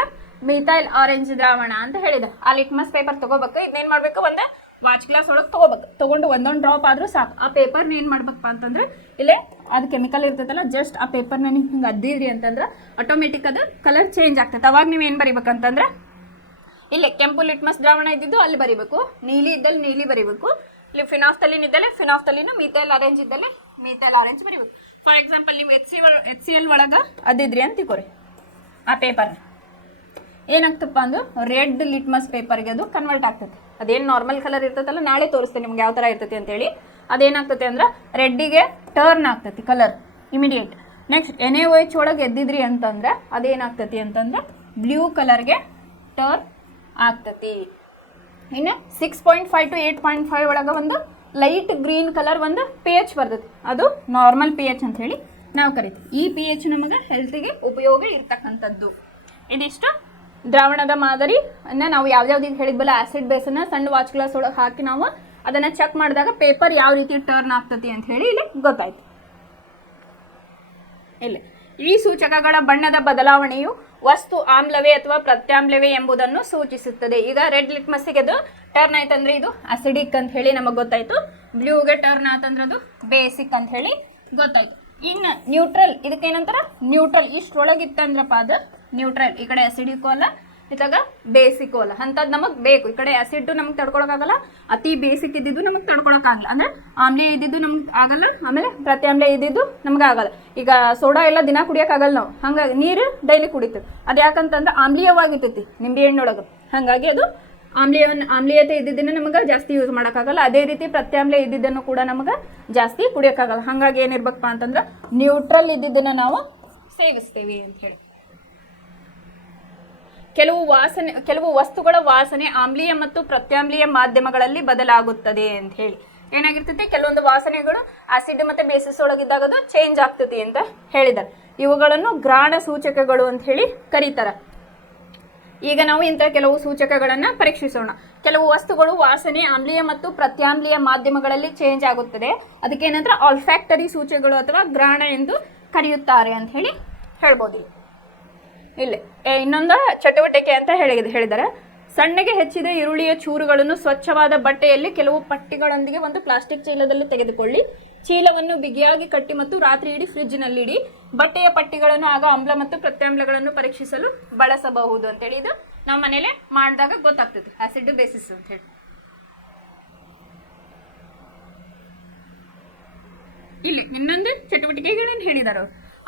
ಮಿಥೈಲ್ ಆರೆಂಜ್ ದ್ರಾವಣ ಅಂತ ಹೇಳಿದ. ಆ ಲಿಟ್ಮಸ್ ಪೇಪರ್ ತೊಗೋಬೇಕು. ಇದನ್ನೇನು ಮಾಡಬೇಕು, ಒಂದು ವಾಚ್ ಗ್ಲಾಸ್ ಒಳಗೆ ತೊಗೋಬೇಕು. ತೊಗೊಂಡು ಒಂದೊಂದು ಡ್ರಾಪ್ ಆದರೂ ಸಾಕು. ಆ ಪೇಪರ್ನ ಏನು ಮಾಡ್ಬೇಕಪ್ಪ ಅಂತಂದ್ರೆ ಇಲ್ಲೇ ಅದು ಕೆಮಿಕಲ್ ಇರ್ತೈತಲ್ಲ, ಜಸ್ಟ್ ಆ ಪೇಪರ್ನ ನೀವು ಹಿಂಗೆ ಅದ್ದಿದ್ರಿ ಅಂತಂದ್ರೆ ಆಟೋಮೆಟಿಕ್ ಅದು ಕಲರ್ ಚೇಂಜ್ ಆಗ್ತೈತೆ. ಅವಾಗ ನೀವು ಏನು ಬರಿಬೇಕಂತಂದ್ರೆ ಇಲ್ಲೇ ಕೆಂಪು ಲಿಟ್ಮಸ್ ದ್ರಾವಣ ಇದ್ದಿದ್ದು ಅಲ್ಲಿ ಬರಿಬೇಕು, ನೀಲಿ ಇದ್ದಲ್ಲಿ ನೀಲಿ ಬರಿಬೇಕು, ಇಲ್ಲಿ ಫಿನಾಫ್ಥಲಿನ್ ಇದ್ದಲ್ಲಿ ಫಿನಾಫ್ಥಲಿನ್, ಮಿಥೈಲ್ ಆರೆಂಜ್ ಇದ್ದಲ್ಲಿ ಮಿಥೈಲ್ ಆರೆಂಜ್ ಬರಿಬೇಕು. ಫಾರ್ ಎಕ್ಸಾಂಪಲ್ ನೀವು HCl ಒಳಗೆ ಅದಿದ್ರಿ ಅಂತ ತಿಳ್ಕೊರಿ. ಆ ಪೇಪರ್ನ ಏನಾಗ್ತಪ್ಪ ಅಂದ್ರೆ ರೆಡ್ ಲಿಟ್ಮಸ್ ಪೇಪರ್ಗೆ ಅದು ಕನ್ವರ್ಟ್ ಆಗ್ತೈತೆ. ಅದೇನು ನಾರ್ಮಲ್ ಕಲರ್ ಇರ್ತೈತಲ್ಲ, ನಾಳೆ ತೋರಿಸ್ತೇನೆ ನಿಮ್ಗೆ ಯಾವ ಥರ ಇರ್ತೈತಿ ಅಂತೇಳಿ. ಅದೇನಾಗ್ತೈತೆ ಅಂದ್ರೆ ರೆಡ್ಡಿಗೆ ಟರ್ನ್ ಆಗ್ತೈತಿ ಕಲರ್ ಇಮಿಡಿಯೇಟ್. ನೆಕ್ಸ್ಟ್ NaOH ಒಳಗೆ ಎದ್ದಿದ್ರಿ ಅಂತಂದ್ರೆ ಅದೇನಾಗ್ತೈತಿ ಅಂತಂದ್ರೆ ಬ್ಲೂ ಕಲರ್ಗೆ ಟರ್ನ್ ಆಗ್ತೈತಿ. ಇನ್ನು 6.5 to 8.5 ಒಳಗೆ ಒಂದು ಲೈಟ್ ಗ್ರೀನ್ ಕಲರ್ ಒಂದು pH ಬರ್ತೈತಿ. ಅದು ನಾರ್ಮಲ್ pH ಅಂತ ಹೇಳಿ ನಾವು ಕರಿತೀವಿ. ಈ pH ನಮಗೆ ಹೆಲ್ತಿಗೆ ಉಪಯೋಗ ಇರ್ತಕ್ಕಂಥದ್ದು. ಇದಿಷ್ಟು ದ್ರಾವಣದ ಮಾದರಿ ನಾವು ಯಾವ್ಯಾವ್ದು ಹೇಳಿದ್ವಲ್ಲ, ಆಸಿಡ್ ಬೇಸನ್ನ ಸಣ್ಣ ವಾಚ್ ಗ್ಲಾಸ್ ಒಳಗೆ ಹಾಕಿ ನಾವು ಅದನ್ನು ಚೆಕ್ ಮಾಡಿದಾಗ ಪೇಪರ್ ಯಾವ ರೀತಿ ಟರ್ನ್ ಆಗ್ತತಿ ಅಂತ ಹೇಳಿ ಇಲ್ಲಿ ಗೊತ್ತಾಯ್ತು. ಇಲ್ಲಿ ಈ ಸೂಚಕಗಳ ಬಣ್ಣದ ಬದಲಾವಣೆಯು ವಸ್ತು ಆಮ್ಲವೇ ಅಥವಾ ಪ್ರತ್ಯಾಮ್ಲವೇ ಎಂಬುದನ್ನು ಸೂಚಿಸುತ್ತದೆ. ಈಗ ರೆಡ್ ಲಿಟ್ಮಸ್ಸಿಗೆ ಅದು ಟರ್ನ್ ಆಯ್ತಂದ್ರೆ ಇದು ಅಸಿಡಿಕ್ ಅಂತ ಹೇಳಿ ನಮಗೆ ಗೊತ್ತಾಯ್ತು. ಬ್ಲೂಗೆ ಟರ್ನ್ ಆತಂದ್ರೆ ಅದು ಬೇಸಿಕ್ ಅಂತ ಹೇಳಿ ಗೊತ್ತಾಯ್ತು. ಇನ್ನು ನ್ಯೂಟ್ರಲ್, ಇದಕ್ಕೇನಂತಾರ ನ್ಯೂಟ್ರಲ್. ಇಷ್ಟೊಳಗಿತ್ತಂದ್ರಪ್ಪ ಅದು ನ್ಯೂಟ್ರಲ್. ಈ ಕಡೆ ಅಸಿಡಿಕೋ ಅಲ್ಲ, ಇತ್ತಾಗ ಬೇಸಿಕೋ ಅಲ್ಲ. ಅಂಥದ್ದು ನಮಗೆ ಬೇಕು. ಈ ಕಡೆ ಆಸಿಡ್ ನಮಗೆ ತಡ್ಕೊಳಕ್ಕಾಗಲ್ಲ, ಅತಿ ಬೇಸಿಕ್ ಇದ್ದಿದ್ದು ನಮಗೆ ತಡ್ಕೊಳಕ್ಕಾಗಲ್ಲ. ಅಂದರೆ ಆಮ್ಲೀಯ ಇದ್ದಿದ್ದು ನಮ್ಗೆ ಆಗಲ್ಲ, ಆಮೇಲೆ ಪ್ರತ್ಯಾಮ್ಲೀಯ ಇದ್ದಿದ್ದು ನಮ್ಗೆ ಆಗಲ್ಲ. ಈಗ ಸೋಡಾ ಎಲ್ಲ ದಿನ ಕುಡಿಯೋಕ್ಕಾಗಲ್ಲ ನಾವು, ಹಾಗಾಗಿ ನೀರು ಡೈಲಿ ಕುಡಿತೀವಿ. ಅದು ಯಾಕಂತಂದ್ರೆ ಆಮ್ಲೀಯವಾಗಿರ್ತೈತಿ ನಿಂಬೆ ಹಣ್ಣೊಳಗೆ, ಹಾಗಾಗಿ ಅದು ಆಮ್ಲೀಯತೆ ಇದ್ದಿದ್ದನ್ನು ನಮಗೆ ಜಾಸ್ತಿ ಯೂಸ್ ಮಾಡೋಕ್ಕಾಗಲ್ಲ. ಅದೇ ರೀತಿ ಪ್ರತ್ಯಾಮ್ಲೀಯ ಇದ್ದಿದ್ದನ್ನು ಕೂಡ ನಮಗೆ ಜಾಸ್ತಿ ಕುಡಿಯೋಕ್ಕಾಗಲ್ಲ. ಹಾಗಾಗಿ ಏನಿರ್ಬೇಕಪ್ಪ ಅಂತಂದ್ರೆ ನ್ಯೂಟ್ರಲ್ ಇದ್ದಿದ್ದನ್ನು ನಾವು ಸೇವಿಸ್ತೀವಿ ಅಂತ ಹೇಳಿ. ಕೆಲವು ವಸ್ತುಗಳ ವಾಸನೆ ಆಮ್ಲೀಯ ಮತ್ತು ಪ್ರತ್ಯಾಮ್ಲೀಯ ಮಾಧ್ಯಮಗಳಲ್ಲಿ ಬದಲಾಗುತ್ತದೆ ಅಂತ ಹೇಳಿ ಏನಾಗಿರ್ತೈತಿ. ಕೆಲವೊಂದು ವಾಸನೆಗಳು ಆಸಿಡ್ ಮತ್ತು ಬೇಸಿಸ್ ಒಳಗಿದ್ದಾಗ ಅದು ಚೇಂಜ್ ಆಗ್ತತಿ ಅಂತ ಹೇಳಿದ್ದಾರೆ. ಇವುಗಳನ್ನು ಗ್ರಾಣ ಸೂಚಕಗಳು ಅಂತ ಹೇಳಿ ಕರೀತಾರೆ. ಈಗ ನಾವು ಇಂಥ ಕೆಲವು ಸೂಚಕಗಳನ್ನು ಪರೀಕ್ಷಿಸೋಣ. ಕೆಲವು ವಸ್ತುಗಳು ವಾಸನೆ ಆಮ್ಲೀಯ ಮತ್ತು ಪ್ರತ್ಯಾಮ್ಲೀಯ ಮಾಧ್ಯಮಗಳಲ್ಲಿ ಚೇಂಜ್ ಆಗುತ್ತದೆ. ಅದಕ್ಕೇನಂದ್ರೆ ಆಲ್ಫ್ಯಾಕ್ಟರಿ ಸೂಚಕಗಳು ಅಥವಾ ಗ್ರಾಣ ಎಂದು ಕರೆಯುತ್ತಾರೆ ಅಂತ ಹೇಳಿ ಹೇಳ್ಬೋದು. ಇಲ್ಲಿ ಇನ್ನೊಂದು ಚಟುವಟಿಕೆ ಅಂತ ಹೇಳಿದ್ದಾರೆ. ಸಣ್ಣಗೆ ಹೆಚ್ಚಿದ ಈರುಳ್ಳಿಯ ಚೂರುಗಳನ್ನು ಸ್ವಚ್ಛವಾದ ಬಟ್ಟೆಯಲ್ಲಿ ಕೆಲವು ಪಟ್ಟಿಗಳೊಂದಿಗೆ ಒಂದು ಪ್ಲಾಸ್ಟಿಕ್ ಚೀಲದಲ್ಲಿ ತೆಗೆದುಕೊಳ್ಳಿ. ಚೀಲವನ್ನು ಬಿಗಿಯಾಗಿ ಕಟ್ಟಿ ಮತ್ತು ರಾತ್ರಿ ಇಡೀ ಫ್ರಿಡ್ಜ್ನಲ್ಲಿಡಿ. ಬಟ್ಟೆಯ ಪಟ್ಟಿಗಳನ್ನು ಆಗ ಆಮ್ಲ ಮತ್ತು ಪ್ರತ್ಯಾಮ್ಲಗಳನ್ನು ಪರೀಕ್ಷಿಸಲು ಬಳಸಬಹುದು ಅಂತೇಳಿ ಇದು ನಾವು ಮನೇಲೆ ಮಾಡಿದಾಗ ಗೊತ್ತಾಗ್ತದೆ ಆಸಿಡ್ ಬೇಸಿಸ್ ಅಂತ ಹೇಳಿ. ಇಲ್ಲಿ ಇನ್ನೊಂದು ಚಟುವಟಿಕೆಗಳನ್ನು ಹೇಳಿದ್ದಾರೆ.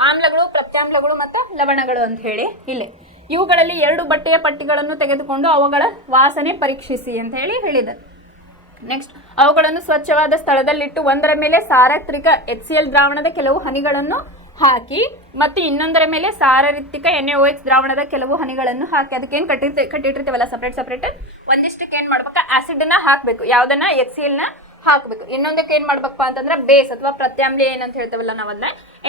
ಆಮ್ಲಗಳು, ಪ್ರತ್ಯಾಮ್ಲಗಳು ಮತ್ತು ಲವಣಗಳು ಅಂತ ಹೇಳಿ. ಇಲ್ಲಿ ಇವುಗಳಲ್ಲಿ 2 ಬಟ್ಟೆಯ ಪಟ್ಟಿಗಳನ್ನು ತೆಗೆದುಕೊಂಡು ಅವುಗಳ ವಾಸನೆ ಪರೀಕ್ಷಿಸಿ ಅಂತ ಹೇಳಿ ಹೇಳಿದ್ದಾರೆ. ನೆಕ್ಸ್ಟ್ ಅವುಗಳನ್ನು ಸ್ವಚ್ಛವಾದ ಸ್ಥಳದಲ್ಲಿಟ್ಟು ಒಂದರ ಮೇಲೆ ಸಾರ್ವತ್ರಿಕ HCl ದ್ರಾವಣದ ಕೆಲವು ಹನಿಗಳನ್ನು ಹಾಕಿ ಮತ್ತು ಇನ್ನೊಂದರ ಮೇಲೆ ಸಾರರಿಕ್ತಿಕ NaOH ದ್ರಾವಣದ ಕೆಲವು ಹನಿಗಳನ್ನು ಹಾಕಿ. ಅದಕ್ಕೇನು ಕಟ್ಟಿಟ್ಟಿರ್ತೀವಲ್ಲ ಸಪ್ರೇಟ್ ಒಂದಿಷ್ಟಕ್ಕೆ ಏನು ಮಾಡ್ಬೇಕು, ಆಸಿಡ್ನ ಹಾಕಬೇಕು. ಯಾವುದನ್ನ HClನ ಹಾಕಬೇಕು. ಇನ್ನೊಂದಕ್ಕೆ ಏನು ಮಾಡ್ಬೇಕಪ್ಪ ಅಂತಂದ್ರೆ ಬೇಸ್ ಅಥವಾ ಪ್ರತ್ಯಾಮ್ಲೀಯ ಏನಂತ ಹೇಳ್ತೇವಲ್ಲ ನಾವಲ್ಲ,